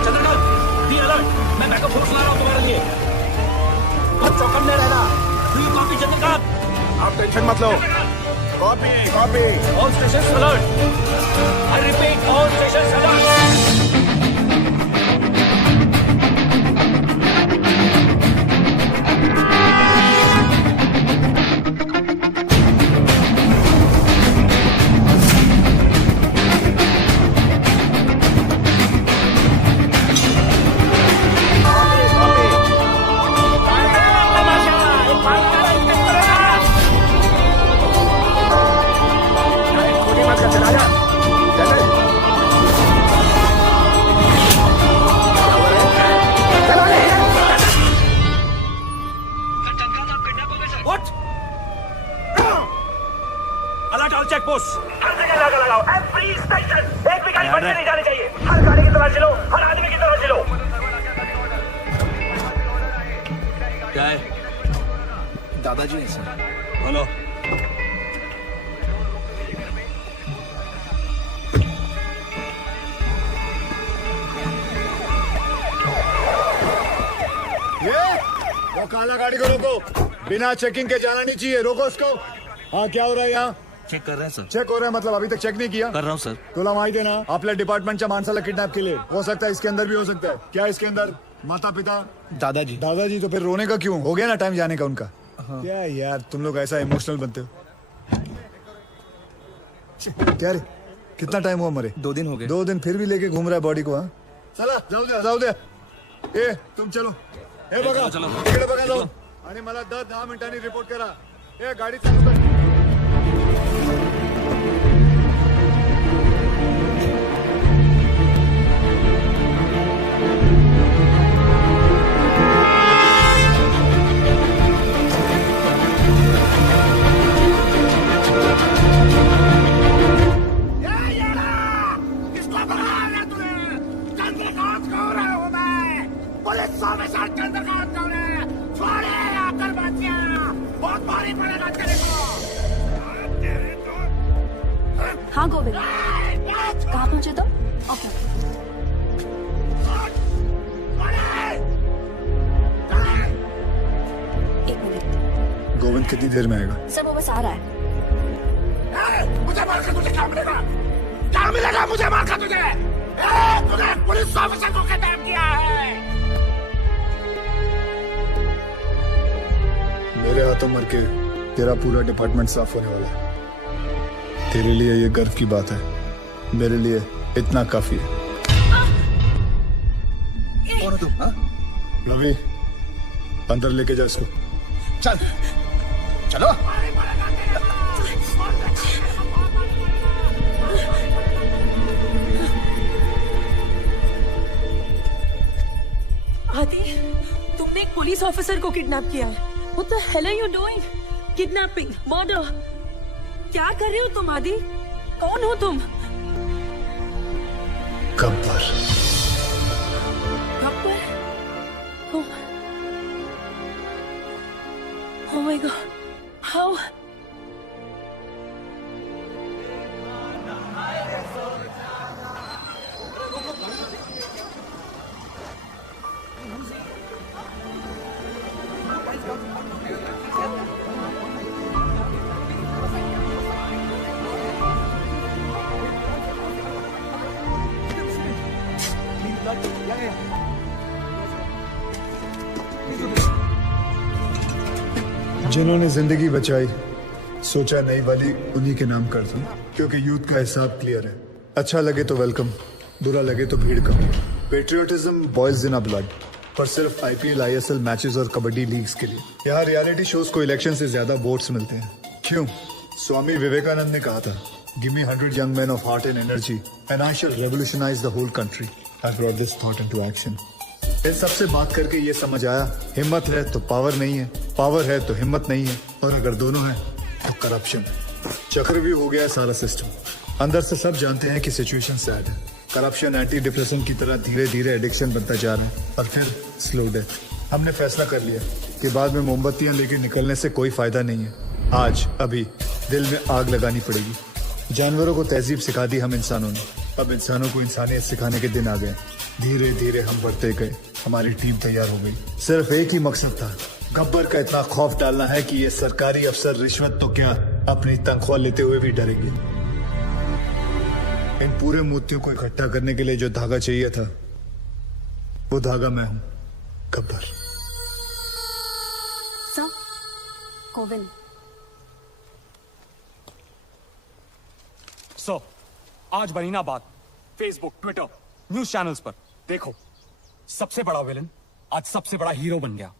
Chandrakant, be alert. मैं बैकअप फोर्स ला रहा हूँ तुम्हारे लिए। बहुत चौकन्ने रहना। Do you copy Chandrakant? आप टेंशन मत लो। Copy copy. All stations alert. I repeat, all stations alert. दादाजी है सर। हेलो। वो काला गाड़ी को रोको। बिना चेकिंग के जाना नहीं चाहिए। रोको उसको। हाँ, क्या हो रहा है यहाँ? चेक कर रहे हैं सर। चेक हो रहा है मतलब अभी तक चेक नहीं किया? कर रहा हूँ सर। तुला माहिती है ना, आपल्या डिपार्टमेंटच्या माणसाला किडनॅप केले। हो सकता है इसके अंदर भी हो सकता है। क्या इसके अंदर माता पिता? दादाजी। दादाजी तो फिर रोने का क्यों? हो गया ना टाइम जाने का उनका। क्या यार, तुम लोग ऐसा इमोशनल बनते हो। क्या रे, कितना टाइम हुआ मरे? 2 दिन हो गए। 2 दिन फिर भी लेके घूम रहा है बॉडी को? हाँ चला जाऊ द्या. ए तुम चलो. हे बघा इकडे बघा जाऊ. आणि मला 10 मिनिटांनी रिपोर्ट करा. ए गाडी चालू कर. किसको भगा रहा है तूने? चंद्रकांत कह रहा हूँ मैं. पुलिस ऑफिसर चंद्रकांत कह रहे हैं. छोड़े आकर बच्चियाँ. बहुत भारी पड़ेगा तेरे को. हाँ गोविंद, कहाँ पहुँचे तुम? ओके. एक मिनट. गोविंद कितनी देर में आएगा? सर वो बस आ रहा है. मुझे मारकर तुझे क्या मिलेगा? क्या मिलेगा मुझे मारकर तुझे? तूने पुलिस ऑफिसर को किडनैप किया है. मेरे हाथों मर के तेरा पूरा डिपार्टमेंट साफ होने वाला है. तेरे लिए ये गर्व की बात है, मेरे लिए इतना काफी है. कौन हो तुम? हाँ? रवि, अंदर लेके जा इसको. चल चलो. आदि, तुमने एक पुलिस ऑफिसर को किडनैप किया है. What the hell are you doing? Kidnapping, murder. क्या कर रहे हो तुम आदि? कौन हो तुम? Gabbar. Gabbar? Oh my God. How? जिन्होंने जिंदगी बचाई, सोचा नई वाली उन्हीं के नाम कर दूं, क्योंकि यूथ का हिसाब क्लियर है. अच्छा लगे तो वेलकम, बुरा लगे तो भीड़ कम. Patriotism boils in a blood, पर सिर्फ IPL, ISL मैचेस और कबड्डी लीग्स के लिए. यहाँ रियलिटी शोज को इलेक्शन से ज्यादा वोट्स मिलते हैं. क्यों? स्वामी विवेकानंद ने कहा था, give me 100 young men of heart and energy and I shall revolutionize the whole country. I brought this thought into action. इन सबसे बात करके ये समझ आया, हिम्मत है तो पावर नहीं है, पावर है तो हिम्मत नहीं है, और अगर दोनों है तो करप्शन. चक्रव्यूह हो गया है सारा सिस्टम. अंदर से सब जानते हैं कि सिचुएशन सैड है. करप्शन एंटी डिप्रेशन की तरह धीरे धीरे एडिक्शन बनता जा रहा है और फिर स्लो डेथ. हमने फैसला कर लिया कि बाद में मोमबत्तियां लेके निकलने से कोई फायदा नहीं है. आज अभी दिल में आग लगानी पड़ेगी. जानवरों को तहजीब सिखा दी हम इंसानों ने, अब इंसानों को इंसानियत सिखाने के दिन आ गए. धीरे धीरे हम बढ़ते गए, हमारी टीम तैयार हो गई. सिर्फ एक ही मकसद था, गब्बर का इतना खौफ डालना है कि ये सरकारी अफसर रिश्वत तो क्या अपनी तनख्वाह लेते हुए भी डरेंगे. इन पूरे मोतियों को इकट्ठा करने के लिए जो धागा चाहिए था, वो धागा मैं हूं, गब्बर. सर, गोविंद. सो आज बनी ना बात फेसबुक, ट्विटर, न्यूज चैनल्स पर. देखो, सबसे बड़ा विलन आज सबसे बड़ा हीरो बन गया.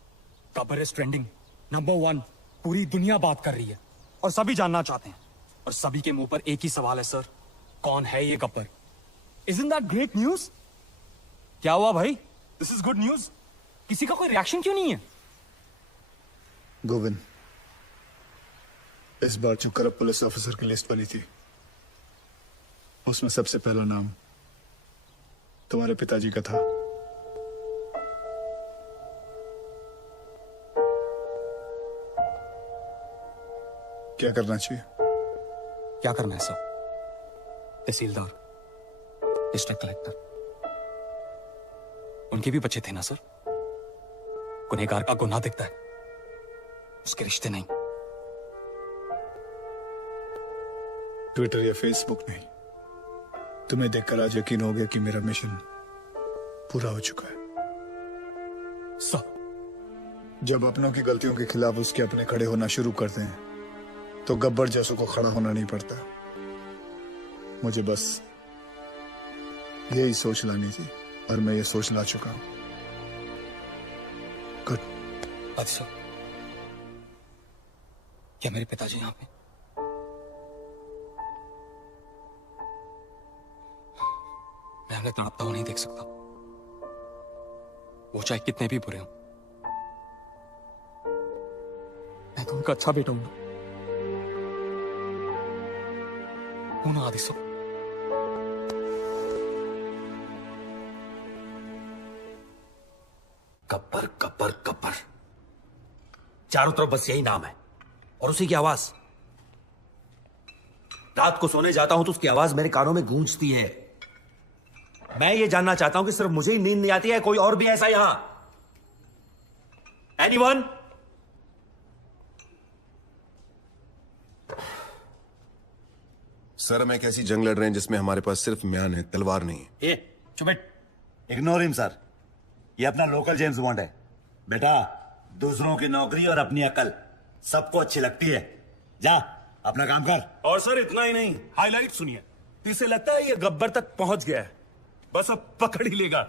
Gabbar is trending, number 1. पूरी दुनिया बात कर रही है और सभी जानना चाहते हैं, और सभी के मुंह पर एक ही सवाल है, सर, कौन है ये Gabbar? Isn't that great news? क्या हुआ भाई? This is good news. किसी का कोई रिएक्शन क्यों नहीं है? गोविंद, इस बार जो करप्ट पुलिस ऑफिसर की लिस्ट बनी थी, उसमें सबसे पहला नाम तुम्हारे पिताजी का था. क्या करना चाहिए? क्या करना है सर? तहसीलदार, डिस्ट्रिक्ट कलेक्टर, उनके भी बच्चे थे ना सर. गुनहगार का गुनाह दिखता है, उसके रिश्ते नहीं. ट्विटर या फेसबुक नहीं, तुम्हें देखकर आज यकीन हो गया कि मेरा मिशन पूरा हो चुका है. सर, जब अपनों की गलतियों के खिलाफ उसके अपने खड़े होना शुरू करते हैं, तो गब्बर जैसों को खड़ा होना नहीं पड़ता. मुझे बस यही सोच लानी थी और मैं ये सोच ला चुका हूं। गुड। अच्छा, क्या मेरे पिताजी यहाँ पे? मैं उन्हें तड़पता हुआ नहीं देख सकता, वो चाहे कितने भी बुरे हों। मैं तो उनका अच्छा बेटा हूं ना आदिसो। गब्बर गब्बर गब्बर, चारों तरफ बस यही नाम है और उसी की आवाज। रात को सोने जाता हूं तो उसकी आवाज मेरे कानों में गूंजती है। मैं ये जानना चाहता हूं कि सिर्फ मुझे ही नींद नहीं आती है, कोई और भी ऐसा यहां? एनीवन? सर हम एक ऐसी जंग लड़ रहे हैं जिसमें हमारे पास सिर्फ म्यान है, तलवार नहीं है। ए, चुप बैठ। इग्नोर हिम सर, ये अपना लोकल जेम्स बॉन्ड है। बेटा, दूसरों की नौकरी और अपनी अकल सबको अच्छी लगती है। जा अपना काम कर। और सर इतना ही नहीं, हाईलाइट सुनिए। इसे लगता है ये गब्बर तक पहुंच गया है, बस अब पकड़ ही लेगा।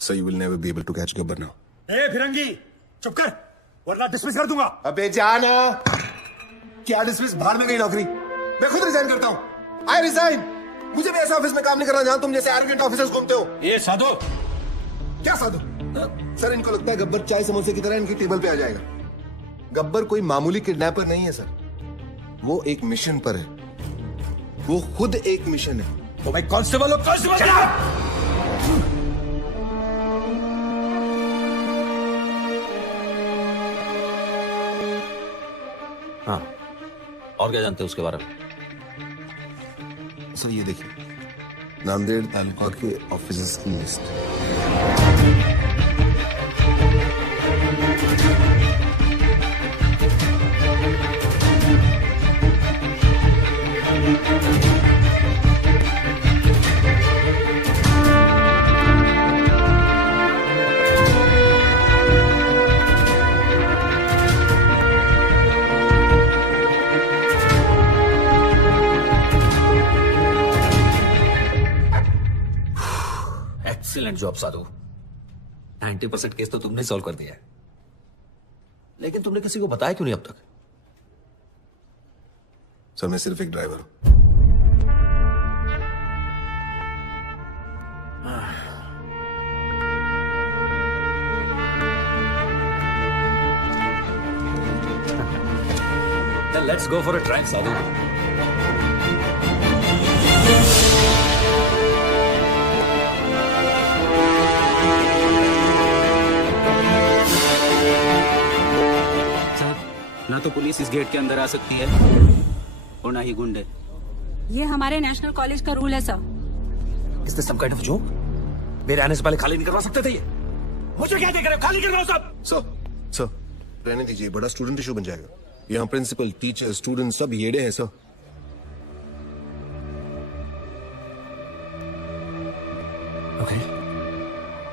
So you will never be able to catch Gabbar now. ए फिरंगी, चुप कर वरना डिसमिस कर दूंगा। अबे जाना। क्या डिसमिस? बाहर में गई नौकरी। मैं खुद रिजाइन करता हूं। I resign. मुझे भी ऐसा ऑफिस में काम नहीं करना जहां तुम जैसे एरोगेंट ऑफिसर्स घूमते हो। ये साधु। क्या साधु? सर इनको लगता है गब्बर चाय समोसे की तरह इनकी टेबल पे आ जाएगा। गब्बर कोई मामूली किडनैपर नहीं है सर, वो एक मिशन पर है। वो खुद एक मिशन है। तो भाई कांस्टेबल हो, कांस्टेबल। हाँ, और क्या जानते हैं उसके बारे में? सर ये देखिए, नांदेड़ तालुका के ऑफिसर्स की लिस्ट। एक्सीलेंट जॉब साधु। 90% केस तो तुमने सॉल्व कर दिया है, लेकिन तुमने किसी को बताया क्यों नहीं अब तक? सर मैं सिर्फ एक ड्राइवर हूं। Then let's go for a drive, साधु। ना तो पुलिस इस गेट के अंदर आ सकती है और ना ही गुंडे। ये हमारे नेशनल कॉलेज का रूल है sir. Is this some kind of joke? मेरे आने से पहले खाली नहीं करवा सकते थे ये? मुझे क्या देख रहे हो? खाली करवाओ सब। सर रहने दीजिए, बड़ा स्टूडेंट इशू बन जाएगा। यहाँ प्रिंसिपल, टीचर, स्टूडेंट सब येड़े हैं सर। ओके,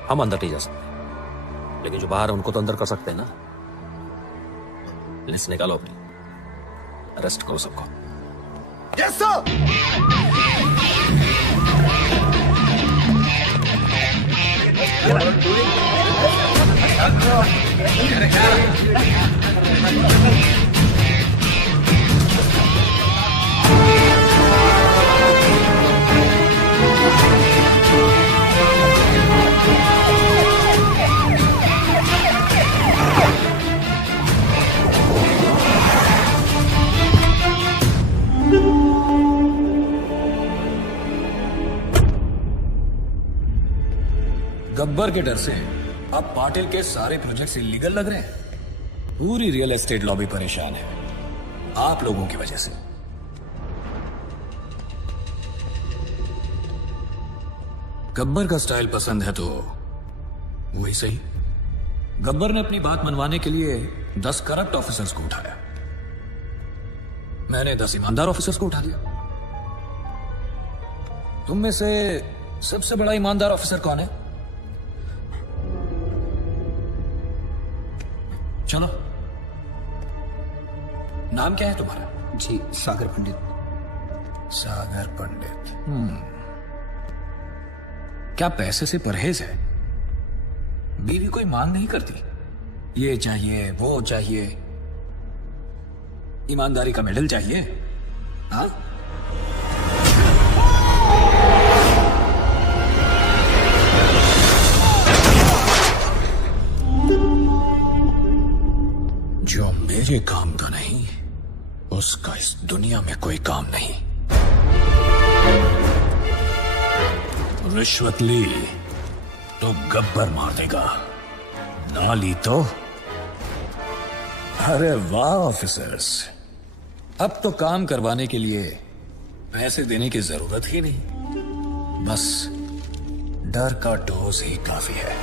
हम अंदर नहीं जा सकते, लेकिन जो बाहर है उनको तो अंदर कर सकते हैं ना। लिस्ट निकालो अपनी, अरेस्ट करो सबको। Yes sir. गब्बर के डर से अब पाटिल के सारे प्रोजेक्ट्स इलीगल लग रहे हैं। पूरी रियल एस्टेट लॉबी परेशान है आप लोगों की वजह से। गब्बर का स्टाइल पसंद है तो वही सही। गब्बर ने अपनी बात मनवाने के लिए 10 करप्ट ऑफिसर्स को उठाया, मैंने 10 ईमानदार ऑफिसर्स को उठा लिया। तुम में से सबसे बड़ा ईमानदार ऑफिसर कौन है? चलो नाम क्या है तुम्हारा? जी सागर पंडित। सागर पंडित। क्या पैसे से परहेज है? बीवी कोई मांग नहीं करती, ये चाहिए वो चाहिए, ईमानदारी का मेडल चाहिए? हाँ, जो मेरे काम का नहीं उसका इस दुनिया में कोई काम नहीं। रिश्वत ली तो गब्बर मार देगा, ना ली तो। अरे वाह ऑफिसर्स, अब तो काम करवाने के लिए पैसे देने की जरूरत ही नहीं, बस डर का डोज ही काफी है।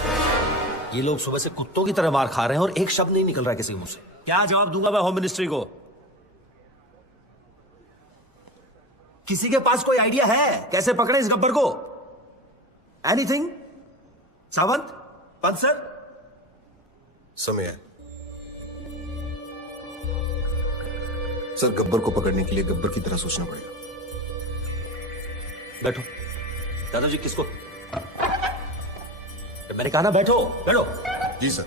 ये लोग सुबह से कुत्तों की तरह मार खा रहे हैं और एक शब्द नहीं निकल रहा है किसी मुंह से। क्या जवाब दूंगा मैं होम मिनिस्ट्री को? किसी के पास कोई आइडिया है कैसे पकड़े इस गब्बर को? एनीथिंग? सावंत, पंत सर? समय है सर, गब्बर को पकड़ने के लिए गब्बर की तरह सोचना पड़ेगा। बैठो दादाजी। किसको? मैंने कहा ना बैठो बैठो। जी सर।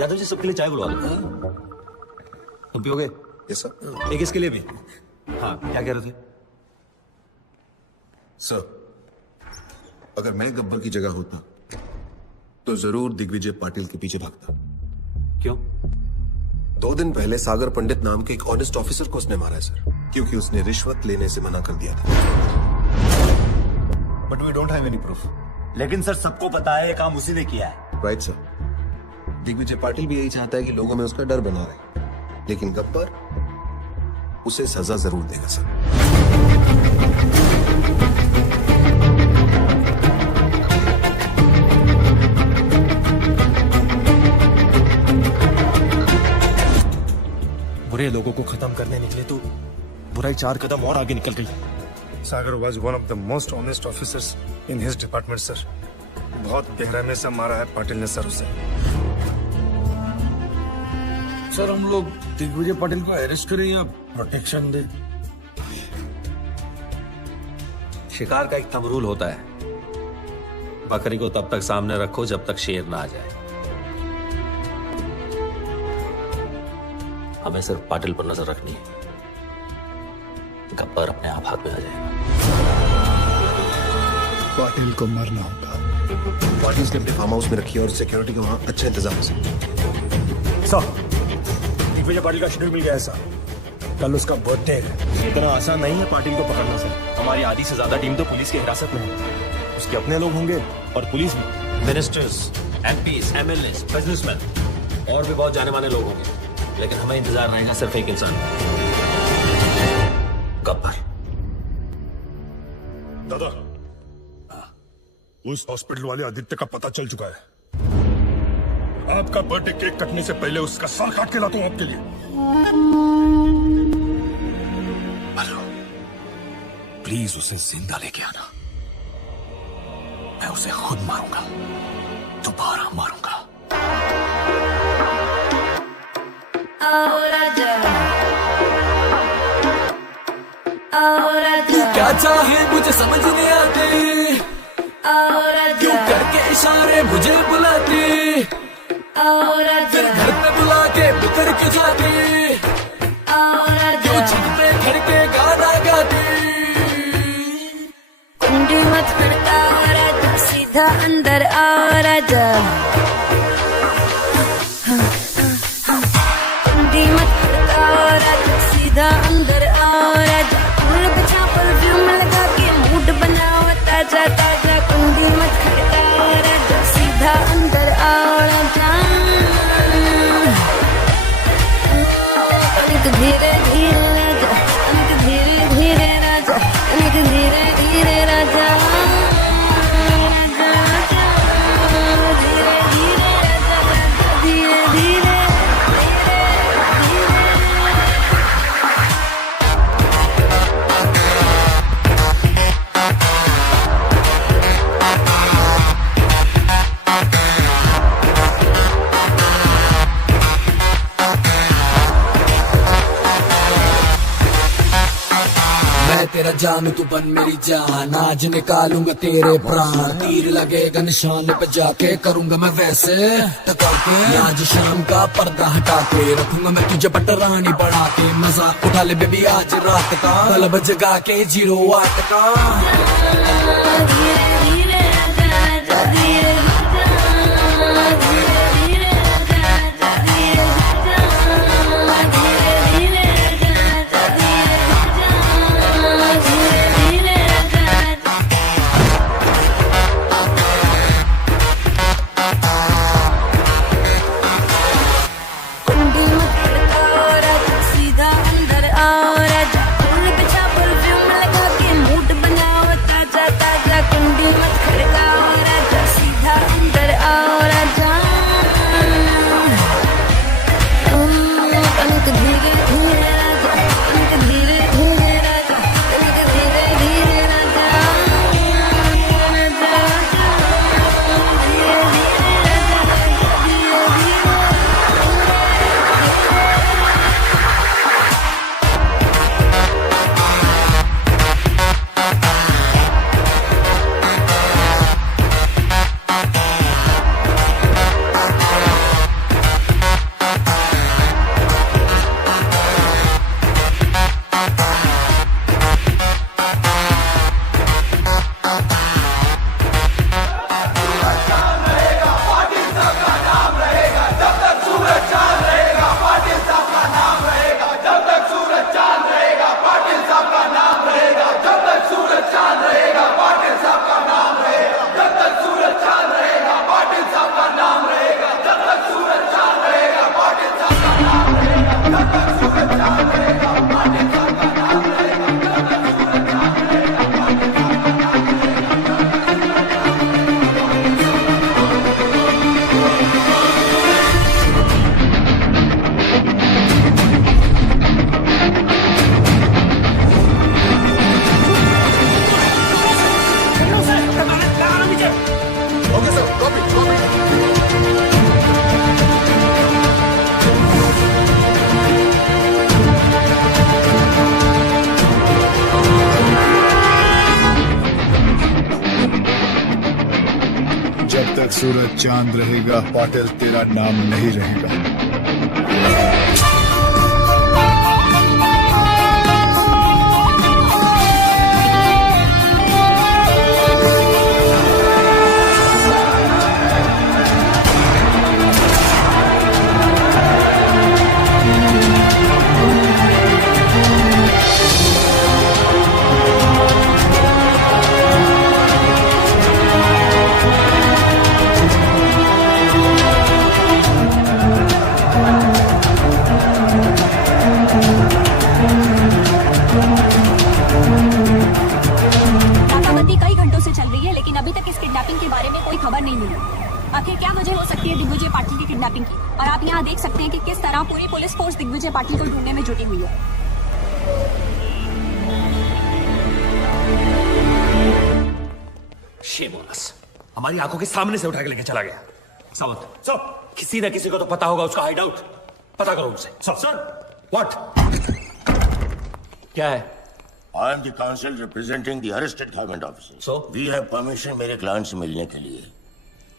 यादव जी सबके लिए चाय बुलवा दो। तुम पियोगे? Yes sir. एक इसके लिए भी। हाँ, क्या कह रहे थे? सर, अगर मैं गब्बर की जगह होता तो जरूर दिग्विजय पाटिल के पीछे भागता। क्यों? 2 दिन पहले सागर पंडित नाम के एक ऑनेस्ट ऑफिसर को उसने मारा है सर, क्योंकि उसने रिश्वत लेने से मना कर दिया था। But we don't have any proof. लेकिन सर सबको पता है ये काम उसी ने किया है। Right sir. दिग्विजय पाटिल भी यही चाहता है कि लोगों में उसका डर बना रहे, लेकिन गब्बर उसे सजा जरूर देगा सर। बुरे लोगों को खत्म करने निकले तो बुराई 4 कदम और आगे निकल गई। सागर was one of the most honest officers in his department, sir. बहुत बेरहमी से मारा है पाटिल ने सर उसे। सर हम लोग दिग्विजय पाटिल को अरेस्ट करें या प्रोटेक्शन दे? शिकार का एक थंब रूल होता है, बकरी को तब तक सामने रखो जब तक शेर ना आ जाए। हमें सिर्फ पाटिल पर नजर रखनी है, गब्बर अपने आप हाथ में आ जाएगा। पाटिल को मरना होगा। पाटिल ने अपने फार्म हाउस में रखी है और सिक्योरिटी का वहां अच्छा इंतजाम है सर। दिग्विजय पाटिल का शेड्यूल मिल गया है सर, कल उसका बर्थडे है। इतना आसान नहीं है पाटिल को पकड़ना सर। हमारी आधी से ज्यादा टीम तो पुलिस की हिरासत में है, उसके अपने लोग होंगे और पुलिस भी। मिनिस्टर्स, एमपीज, एमएलएस, बिजनेसमैन और भी बहुत जाने माने लोग होंगे, लेकिन हमें इंतजार रहेगा सिर्फ एक इंसान, गब्बर। दादा, उस हॉस्पिटल वाले आदित्य का पता चल चुका है। आपका बर्थडे केक कटने से पहले उसका सर काट के लाता हूं आपके लिए। प्लीज उसे जिंदा लेके आना, मैं उसे खुद मारूंगा, दोबारा मारूंगा। तू क्या चाहे मुझे समझ नहीं आती, क्यों करके इशारे मुझे बुलाती, फिर घर पे बुला के बितर के जाती, क्यों छत पे खड़ के गाना गाती। कुंडी मत खड़का और आजा, सीधा अंदर आ राजा। कुंडी मत खड़का और आजा, सीधा अंदर आ राजा। फूल बचा परफ्यूम लगा के मूड बनाओ ताजा ताजा। कुंडी मत खड़का और आजा, सीधा अंदर आ राजा। अनिक धीरे धीरे राजा, अनिक धीरे धीरे राजा, अनिक धीरे धीरे राजा। धीरे धीरे राजा, धीरे धीरे। मेरा जान तू बन मेरी जान, आज निकालूंगा तेरे प्राण, तीर लगेगा निशान पे जाके करूंगा मैं वैसे टका के, आज शाम का पर्दा हटा के रखूंगा मैं तुझे पटरानी बढ़ा के, मजाक उठा ले बेबी आज रात का, क्लब जगा के 08 का। जब तक सूरज चांद रहेगा पाटिल तेरा नाम नहीं रहेगा। आखिर क्या वजह हो सकती है दिग्विजय पाटिल की किडनैपिंग की, और आप यहाँ देख सकते हैं कि किस तरह पूरी पुलिस फोर्स दिग्विजय पाटिल को ढूंढने में जुटी हुई है। शेमोनस हमारी आंखों के सामने से उठा के लेके चला गया। सावंत सर, किसी न किसी को तो पता होगा उसका हाइड आउट, पता करो उनसे। सर व्हाट क्या है? I am the counsel representing the arrested government officers. So? We have permission मेरे क्लाइंट से मिलने के लिए,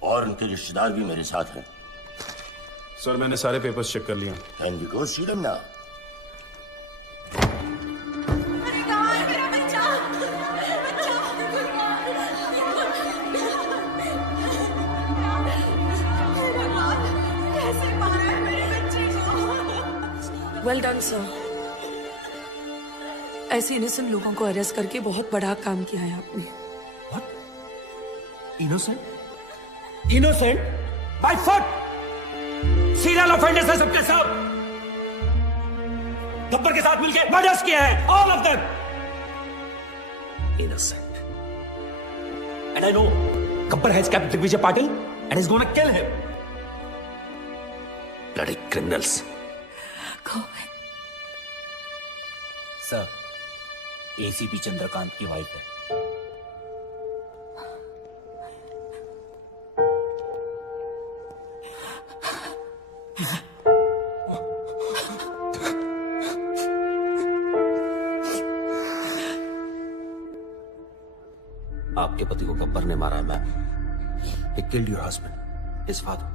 और उनके रिश्तेदार भी मेरे साथ हैं। सर मैंने सारे पेपर्स चेक कर लिया। Can we go see them now? Well done sir, ऐसे इनोसेंट लोगों को अरेस्ट करके बहुत बड़ा काम किया है आपने। Innocent? Innocent? By foot! Serial offenders हैं सबके सब। गब्बर के साथ मिलकर मर्डर्स किए हैं, all of them. Innocent. And I know Gabbar has kept Digvijay Patil and is gonna kill him. Bloody criminals. Sir, ACP Chandrakant की वाइफ है। आपके पति को गब्बर ने मारा है, ma'am. He killed your husband, his father.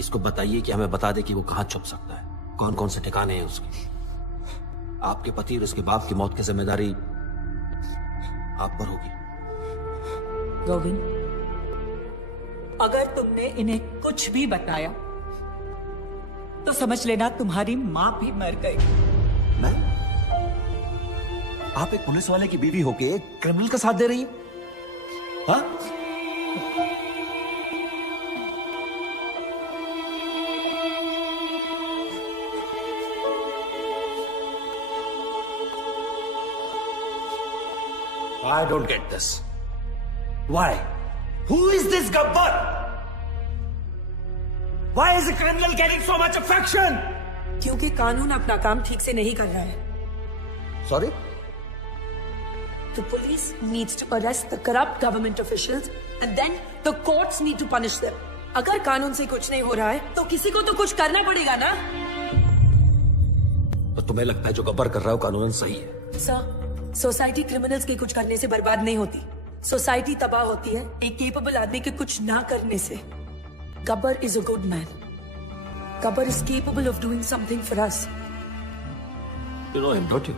इसको बताइए कि हमें बता दे कि वो कहां छुप सकता है, कौन कौन से ठिकाने हैं उसके। आपके पति और उसके बाप की मौत की जिम्मेदारी आप पर होगी। गोविंद, अगर तुमने इन्हें कुछ भी बताया तो समझ लेना तुम्हारी मां भी मर गई। आप एक पुलिस वाले की बीवी होके एक क्रिमिनल का साथ दे रही है? हाँ? I don't get this. Why? Who is this Gabbar? Why is a criminal getting so much affection? क्योंकि कानून अपना काम ठीक से नहीं कर रहा है। Sorry? The police needs to arrest the corrupt government officials and then the courts need to punish them. अगर कानून से कुछ नहीं हो रहा है तो किसी को तो कुछ करना पड़ेगा ना। तो तुम्हें लगता है जो गब्बर कर रहा है वो कानूनन सही है? सर, सोसाइटी क्रिमिनल्स के कुछ करने से बर्बाद नहीं होती, सोसाइटी तबाह होती है एक केपेबल आदमी के कुछ ना करने से। Gabbar is a good man. Gabbar is capable of doing something for us. You know him, don't you?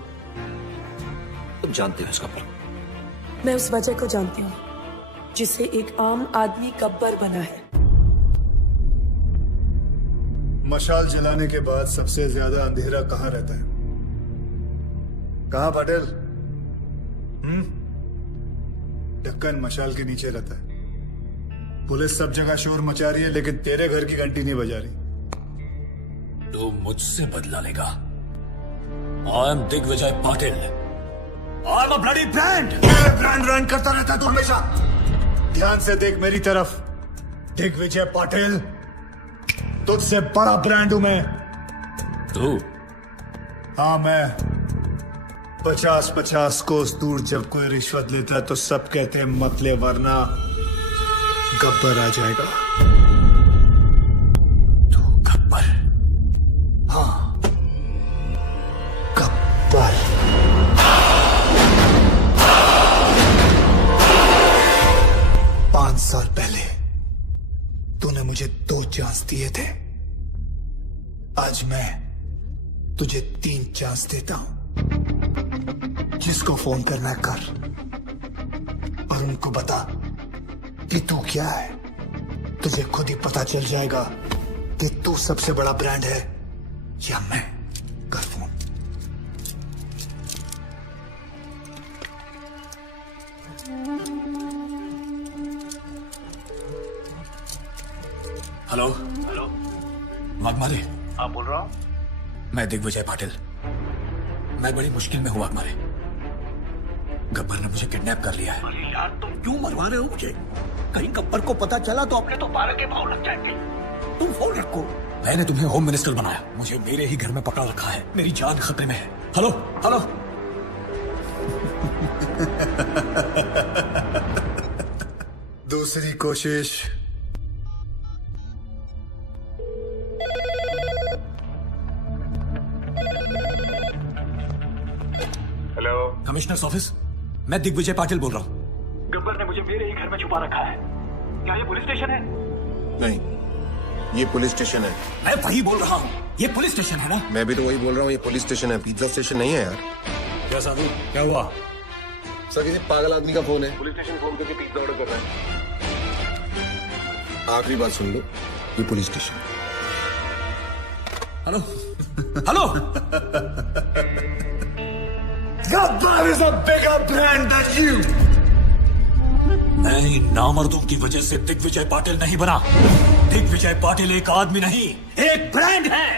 तुम जानते हो इस गब्बर? मैं उस वजह को जानती हूँ जिससे एक आम आदमी गब्बर बना है। मशाल जलाने के बाद सबसे ज्यादा अंधेरा कहाँ रहता है? कहाँ पटेल? ढक्कन मशाल के नीचे रहता है। पुलिस सब जगह शोर मचा रही है लेकिन तेरे घर की घंटी नहीं बजा रही। तो मुझसे बदला लेगा। I am Digvijay Patil. I am a bloody brand। Brand run करता रहता है तू हमेशा। ध्यान से देख मेरी तरफ। दिग्विजय पाटिल, तुझसे बड़ा ब्रांड हूं मैं। तू? हाँ मैं। 50-50 कोस दूर जब कोई रिश्वत लेता है तो सब कहते हैं मत ले वरना गब्बर आ जाएगा। तू गब्बर? हाँ, गब्बर। पांच साल पहले तूने मुझे 2 चांस दिए थे। आज मैं तुझे 3 चांस देता हूं। जिसको फोन करना है कर और उनको बता कि तू क्या है। तुझे खुद ही पता चल जाएगा कि तू सबसे बड़ा ब्रांड है या मैं। कर फोन। हेलो। हेलो, वाघमारे? हाँ बोल रहा हूँ। मैं दिग्विजय पाटिल। मैं बड़ी मुश्किल में हूँ वाघमारे। गब्बर ने मुझे किडनैप कर लिया है। अरे यार तुम क्यों मरवा रहे हो मुझे? कहीं गब्बर को पता चला तो अपने तो 12 के भाव लग जाएंगे। तुम फोन रखो। मैंने तुम्हें होम मिनिस्टर बनाया, मुझे मेरे ही घर में पकड़ा रखा है। मेरी जान खतरे में है। Hello hello. दूसरी कोशिश। Hello, commissioners office. मैं दिग्विजय पाटिल बोल रहा हूँ। गब्बर ने मुझे मेरे ही घर में छुपा रखा है। क्या ये पुलिस स्टेशन है? नहीं, ये पुलिस स्टेशन है। मैं वही बोल रहा हूँ, ये पुलिस स्टेशन है ना? मैं भी तो वही बोल रहा हूँ, ये पुलिस स्टेशन है, पिज्जा स्टेशन नहीं है यार। क्या साधु, क्या हुआ? सर किसी पागल आदमी का फोन है। पुलिस स्टेशन फोन करके पिज्जा ऑर्डर कर रहा है। आखिरी बात सुन लो, ये police station. Hello hello. Gabbar is a bigger brand than you. मैं इन नामर्दों की वजह से दिग्विजय पाटिल नहीं बना। दिग्विजय पाटिल एक आदमी नहीं, एक ब्रांड है।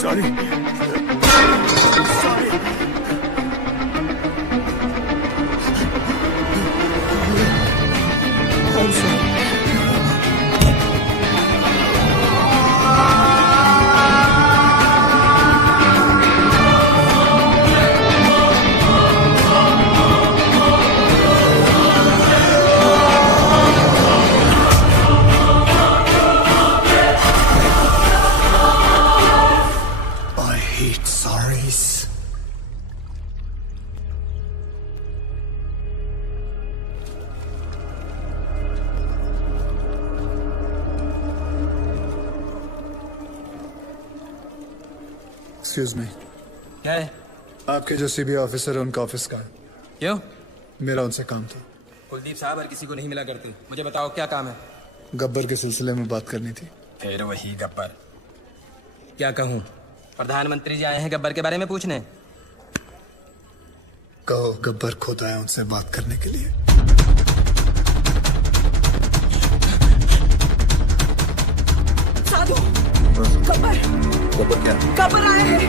Sorry I hate sorries. Excuse me. क्या है? आपके जो सीबीआई ऑफिसर है उनका ऑफिस का है। क्यों? मेरा उनसे काम था। कुलदीप साहब हर किसी को नहीं मिला करते। मुझे बताओ क्या काम है? गब्बर के सिलसिले में बात करनी थी। फिर वही गब्बर। क्या कहूँ? प्रधानमंत्री जी आए हैं गब्बर के बारे में पूछने। कहो गब्बर खुद आया उनसे बात करने के लिए। साधु, गब्बर गब्बर क्या? गब्बर आए हैं।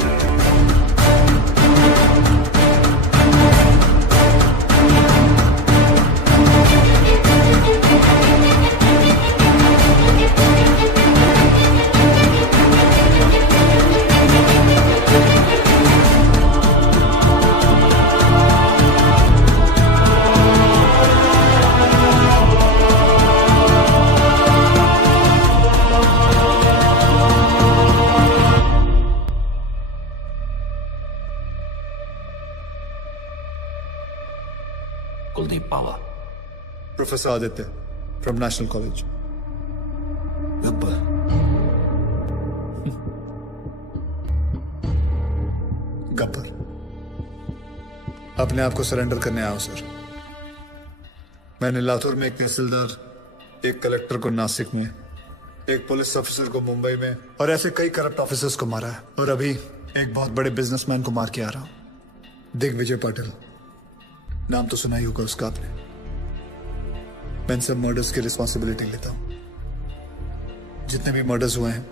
Kuldeep Pawa. Professor Aditya from national college. Gabbar Gabbar अपने आप को सरेंडर करने आया हूं सर। मैंने लातूर में एक तहसीलदार, एक कलेक्टर को नासिक में, एक पुलिस ऑफिसर को मुंबई में और ऐसे कई करप्ट ऑफिसर्स को मारा है। और अभी एक बहुत बड़े बिजनेसमैन को मार के आ रहा हूं, दिग्विजय पाटिल। नाम तो सुना ही होगा उसका आपने। मैं इन सब मर्डर्स की रिस्पॉन्सिबिलिटी लेता हूं। जितने भी मर्डर्स हुए हैं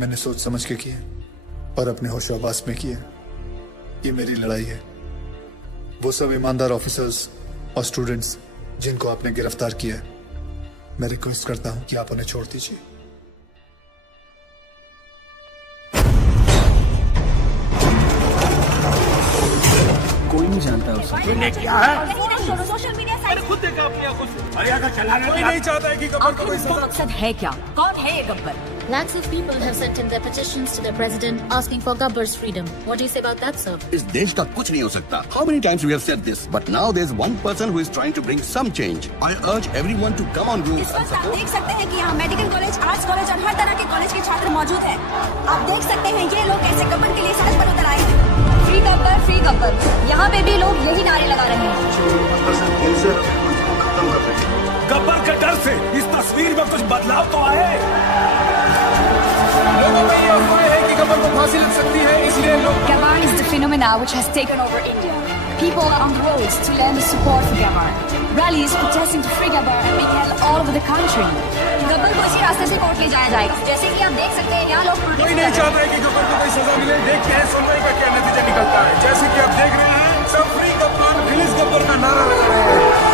मैंने सोच समझ के किए और अपने होशाबास में किए। ये मेरी लड़ाई है। वो सब ईमानदार ऑफिसर्स और स्टूडेंट्स जिनको आपने गिरफ्तार किया है, मैं रिक्वेस्ट करता हूं कि आप उन्हें छोड़ दीजिए। कोई नहीं जानता उसे। तूने क्या है? सोशल मीडिया साइट खुद देखा अपनी आंखों से। अरे अगर चलाने कोई नहीं चाहता है कि गब्बर को कोई सजा। मकसद है क्या? कौन है ये Gabbar? Lakhs of people have sent in their petitions to their president asking for Gabbar's freedom. What do you say about that, sir? इस देश का कुछ नहीं हो सकता. How many times we have said this? But now there's one person who is trying to bring some change. I urge everyone to come on roofs and आप support. देख सकते हैं कि यहाँ मेडिकल कॉलेज, आर्ट्स कॉलेज और हर तरह के कॉलेज के छात्र मौजूद हैं। आप देख सकते हैं ये लोग कैसे गब्बर के लिए सड़क पर उतर आए हैं। Free Gabbar, free Gabbar. यहाँ पे भी लोग यही नारे लगा रहे हैं। गब्बर के डर से इस तस्वीर में कुछ बदलाव तो आए। लोगों में ये अफवाह है कि गब्बर को फांसी लग सकती है, इसलिए लोग Gabbar is the phenomena which has taken over India. People are on the roads to lend their support for Gabbar. Rallies protesting to free Gabbar are being held all over the country. Gabbar को इसी रास्ते से कोर्ट ले जाया जाएगा। जैसे कि आप देख सकते हैं यहाँ लोग कोई नहीं चाहता है कि गब्बर को कोई सजा मिले। देखते हैं सुनवाई का क्या नतीजा निकलता है। जैसे कि आप देख रहे हैं सब फ्री गब्बर, रिलीज गब्बर का नारा लगा रहे हैं।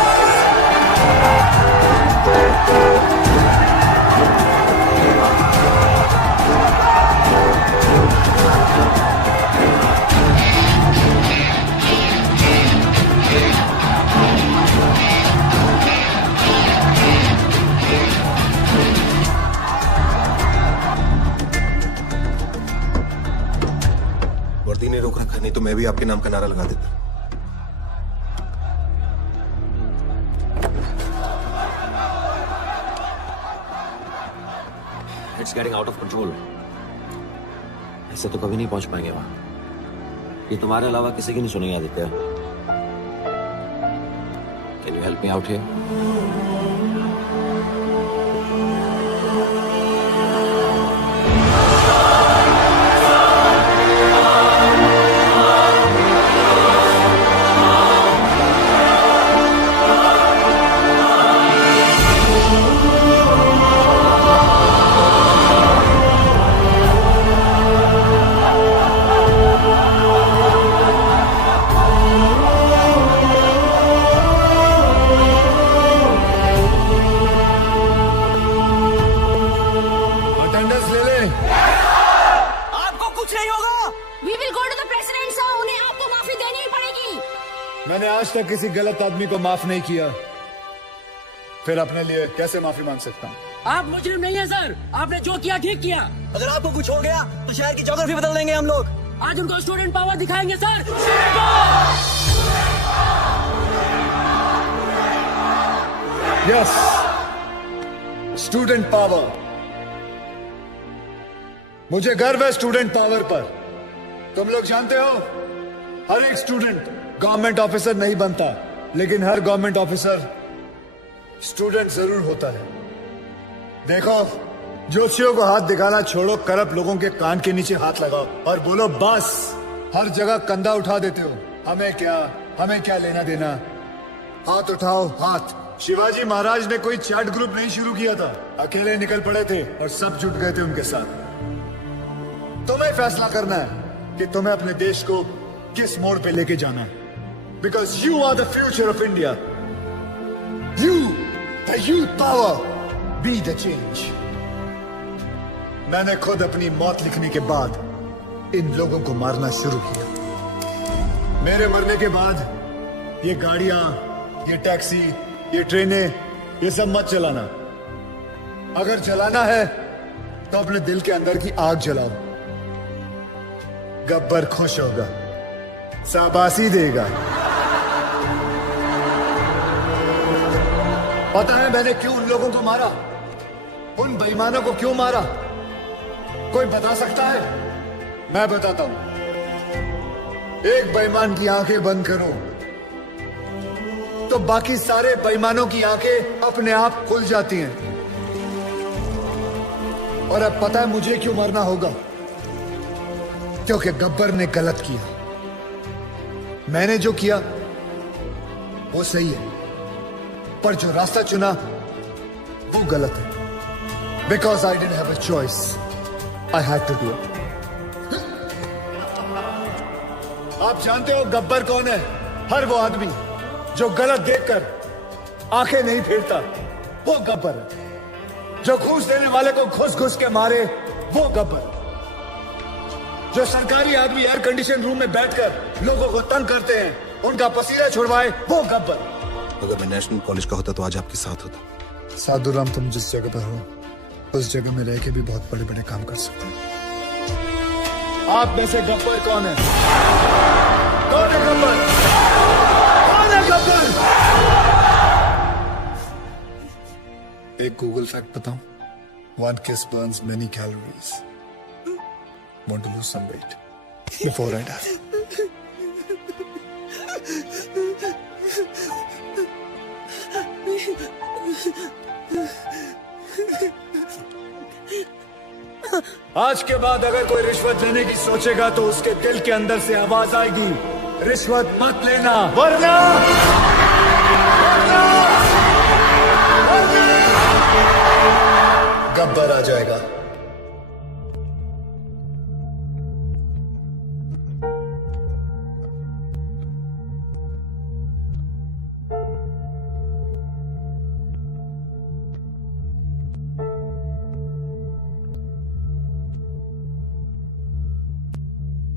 वर्दी ने रोक रखा, नहीं तो मैं भी आपके नाम का नारा लगा देता। It's getting out of control. ऐसे तो कभी नहीं पहुंच पाएंगे वहां। ये तुम्हारे अलावा किसी की नहीं सुनेगी Aditya. Can you help me out here? नहीं? आपको कुछ नहीं होगा। We will go to the president, sir. उन्हें आपको माफी देनी ही पड़ेगी। मैंने आज तक किसी गलत आदमी को माफ नहीं किया, फिर अपने लिए कैसे माफी मांग सकता हूँ? आप मुजरिम नहीं है सर, आपने जो किया ठीक किया। अगर आपको कुछ हो गया तो शहर की ज्योग्राफी बदल देंगे हम लोग। आज उनको स्टूडेंट पावर दिखाएंगे सर। Yes, student power. मुझे गर्व है स्टूडेंट पावर पर। तुम लोग जानते हो, हर एक स्टूडेंट गवर्नमेंट ऑफिसर नहीं बनता, लेकिन हर गवर्नमेंट ऑफिसर स्टूडेंट जरूर होता है। देखो, जोशियों को हाथ दिखाना छोड़ो, करप्ट लोगों के कान के नीचे हाथ लगाओ और बोलो बस। हर जगह कंधा उठा देते हो, हमें क्या लेना देना। हाथ उठाओ, हाथ। शिवाजी महाराज ने कोई चैट ग्रुप नहीं शुरू किया था, अकेले निकल पड़े थे और सब जुट गए थे उनके साथ। तुम्हें फैसला करना है कि तुम्हें अपने देश को किस मोड़ पे लेके जाना है, because you are the future of India. You, the youth power, be the change. मैंने खुद अपनी मौत लिखने के बाद इन लोगों को मारना शुरू किया। मेरे मरने के बाद ये गाड़ियां, ये टैक्सी, ये ट्रेनें, ये सब मत चलाना। अगर चलाना है तो अपने दिल के अंदर की आग जलाओ। गब्बर खुश होगा, शाबाशी देगा। पता है मैंने क्यों उन लोगों को मारा, उन बेईमानों को क्यों मारा? कोई बता सकता है? मैं बताता हूं। एक बेईमान की आंखें बंद करो तो बाकी सारे बेईमानों की आंखें अपने आप खुल जाती हैं। और अब पता है मुझे क्यों मरना होगा? क्योंकि गब्बर ने गलत किया। मैंने जो किया वो सही है, पर जो रास्ता चुना वो गलत है। Because I didn't have a choice, I had to do it. आप जानते हो गब्बर कौन है? हर वो आदमी जो गलत देखकर आंखें नहीं फेरता, वो गब्बर है। जो घूस देने वाले को घुस घुस के मारे, वो गब्बर। जो सरकारी आदमी एयर कंडीशन रूम में बैठकर लोगों को तंग करते हैं, उनका पसीना छुड़वाए, वो गब्बर। अगर मैं नेशनल कॉलेज का होता तो आज आपके साथ होता। साधुराम, तुम जिस जगह पर हो उस जगह में रह के भी बहुत बड़े बड़े काम कर सकते हो। आप में से गब्बर कौन है? कौन है गब्बर? कौन है गब्बर? एक गूगल फैक्ट बताऊं? One kiss burns many calories. Want to lose some weight before I die? आज के बाद अगर कोई रिश्वत लेने की सोचेगा तो उसके दिल के अंदर से आवाज आएगी, रिश्वत मत लेना, वरना गब्बर आ जाएगा।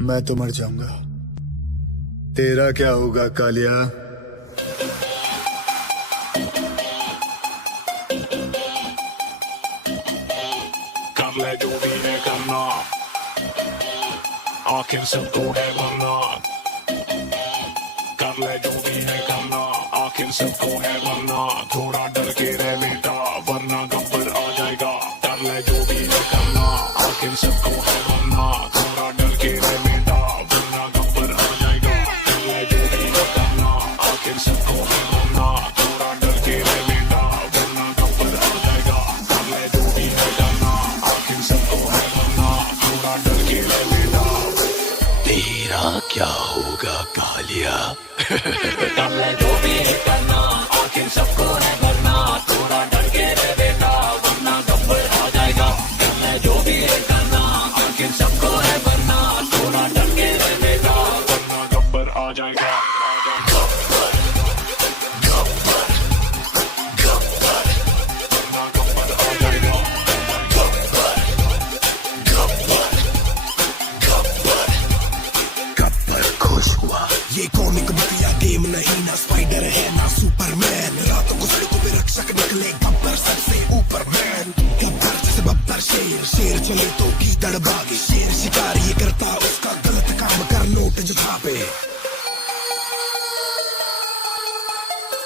मैं तो मर जाऊंगा, तेरा क्या होगा कालिया? कर ले जो भी है करना, आखिर सबको है मरना। कर ले जो भी है करना, आखिर सबको है मरना। थोड़ा डर के रह बेटा, वरना गब्बर आ जाएगा। कर ले जो भी है करना, आखिर सबको है मरना। थोड़ा डर के रह बेटा, वरना गब्बर आ जाएगा। कर ले जो भी है करना, आखिर सबको है मरना। थोड़ा डर के रह बेटा, वरना गब्बर आ जाएगा। कर ले जो भी है करना, आखिर सबको है मरना। थोड़ा डर के रह बेटा, तेरा क्या होगा कालिया? कर ले जो भी है करना, आखिर सबको है मरना। थोड़ा डर के रह बेटा, वरना गब्बर आ जाएगा। कर ले जो भी है करना, आखिर सबको है मरना। थोड़ा डर के रह बेटा, वरना गब्बर आ जाएगा। ये कॉमिक बतिया गेम नहीं, ना स्पाइडर है ना सुपरमैन। रातों को सड़कों पे रक्षक निकले गब्बर सबसे ऊपर मैन। गब्बर जैसे बब्बर शेर, शेर चले तो गीदड़ भागे। शेर शिकार ये करता उसका गलत काम कर नोट जो छापे।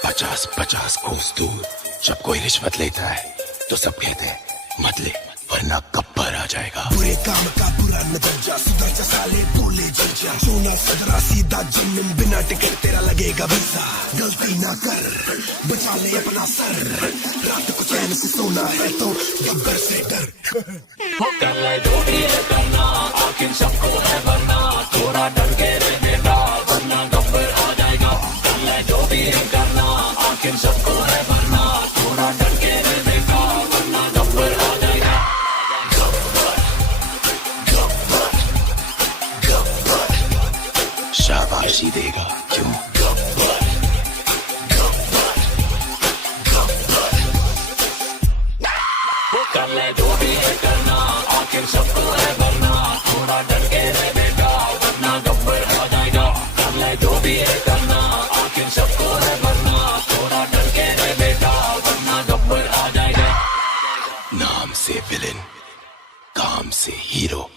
50-50 कोस दूर जब कोई रिश्वत लेता है तो सब कहते हैं मत ले वरना गब्बर आ जाएगा। बुरे काम का बुरा नतीजा, सुधर जा साले बोले जीजा। सोना सदरा सीधा जमीन, बिना टिकट तेरा लगेगा वीजा। गलती ना कर बचा ले अपना सर, रात को चैन से सोना है तो गब्बर से डर। कर ले जो भी है करना, आखिर सबको है वरना, थोड़ा डर के रहना वरना गब्बर आ जाएगा। कर ले जो भी है करना, आखिर सबको है वरना, थोड़ा डर के रहना वरना गब्बर आ जाएगा। शाबाशी देगा क्यों? कर ले जो भी है करना, आखिर सबको है वरना, थोड़ा डर के रह बेटा वरना गब्बर आ जाएगा। कर ले जो भी है करना, आखिर सबको है वरना, थोड़ा डर के रह बेटा वरना गब्बर आ जाएगा। नाम से विलेन, काम से हीरो।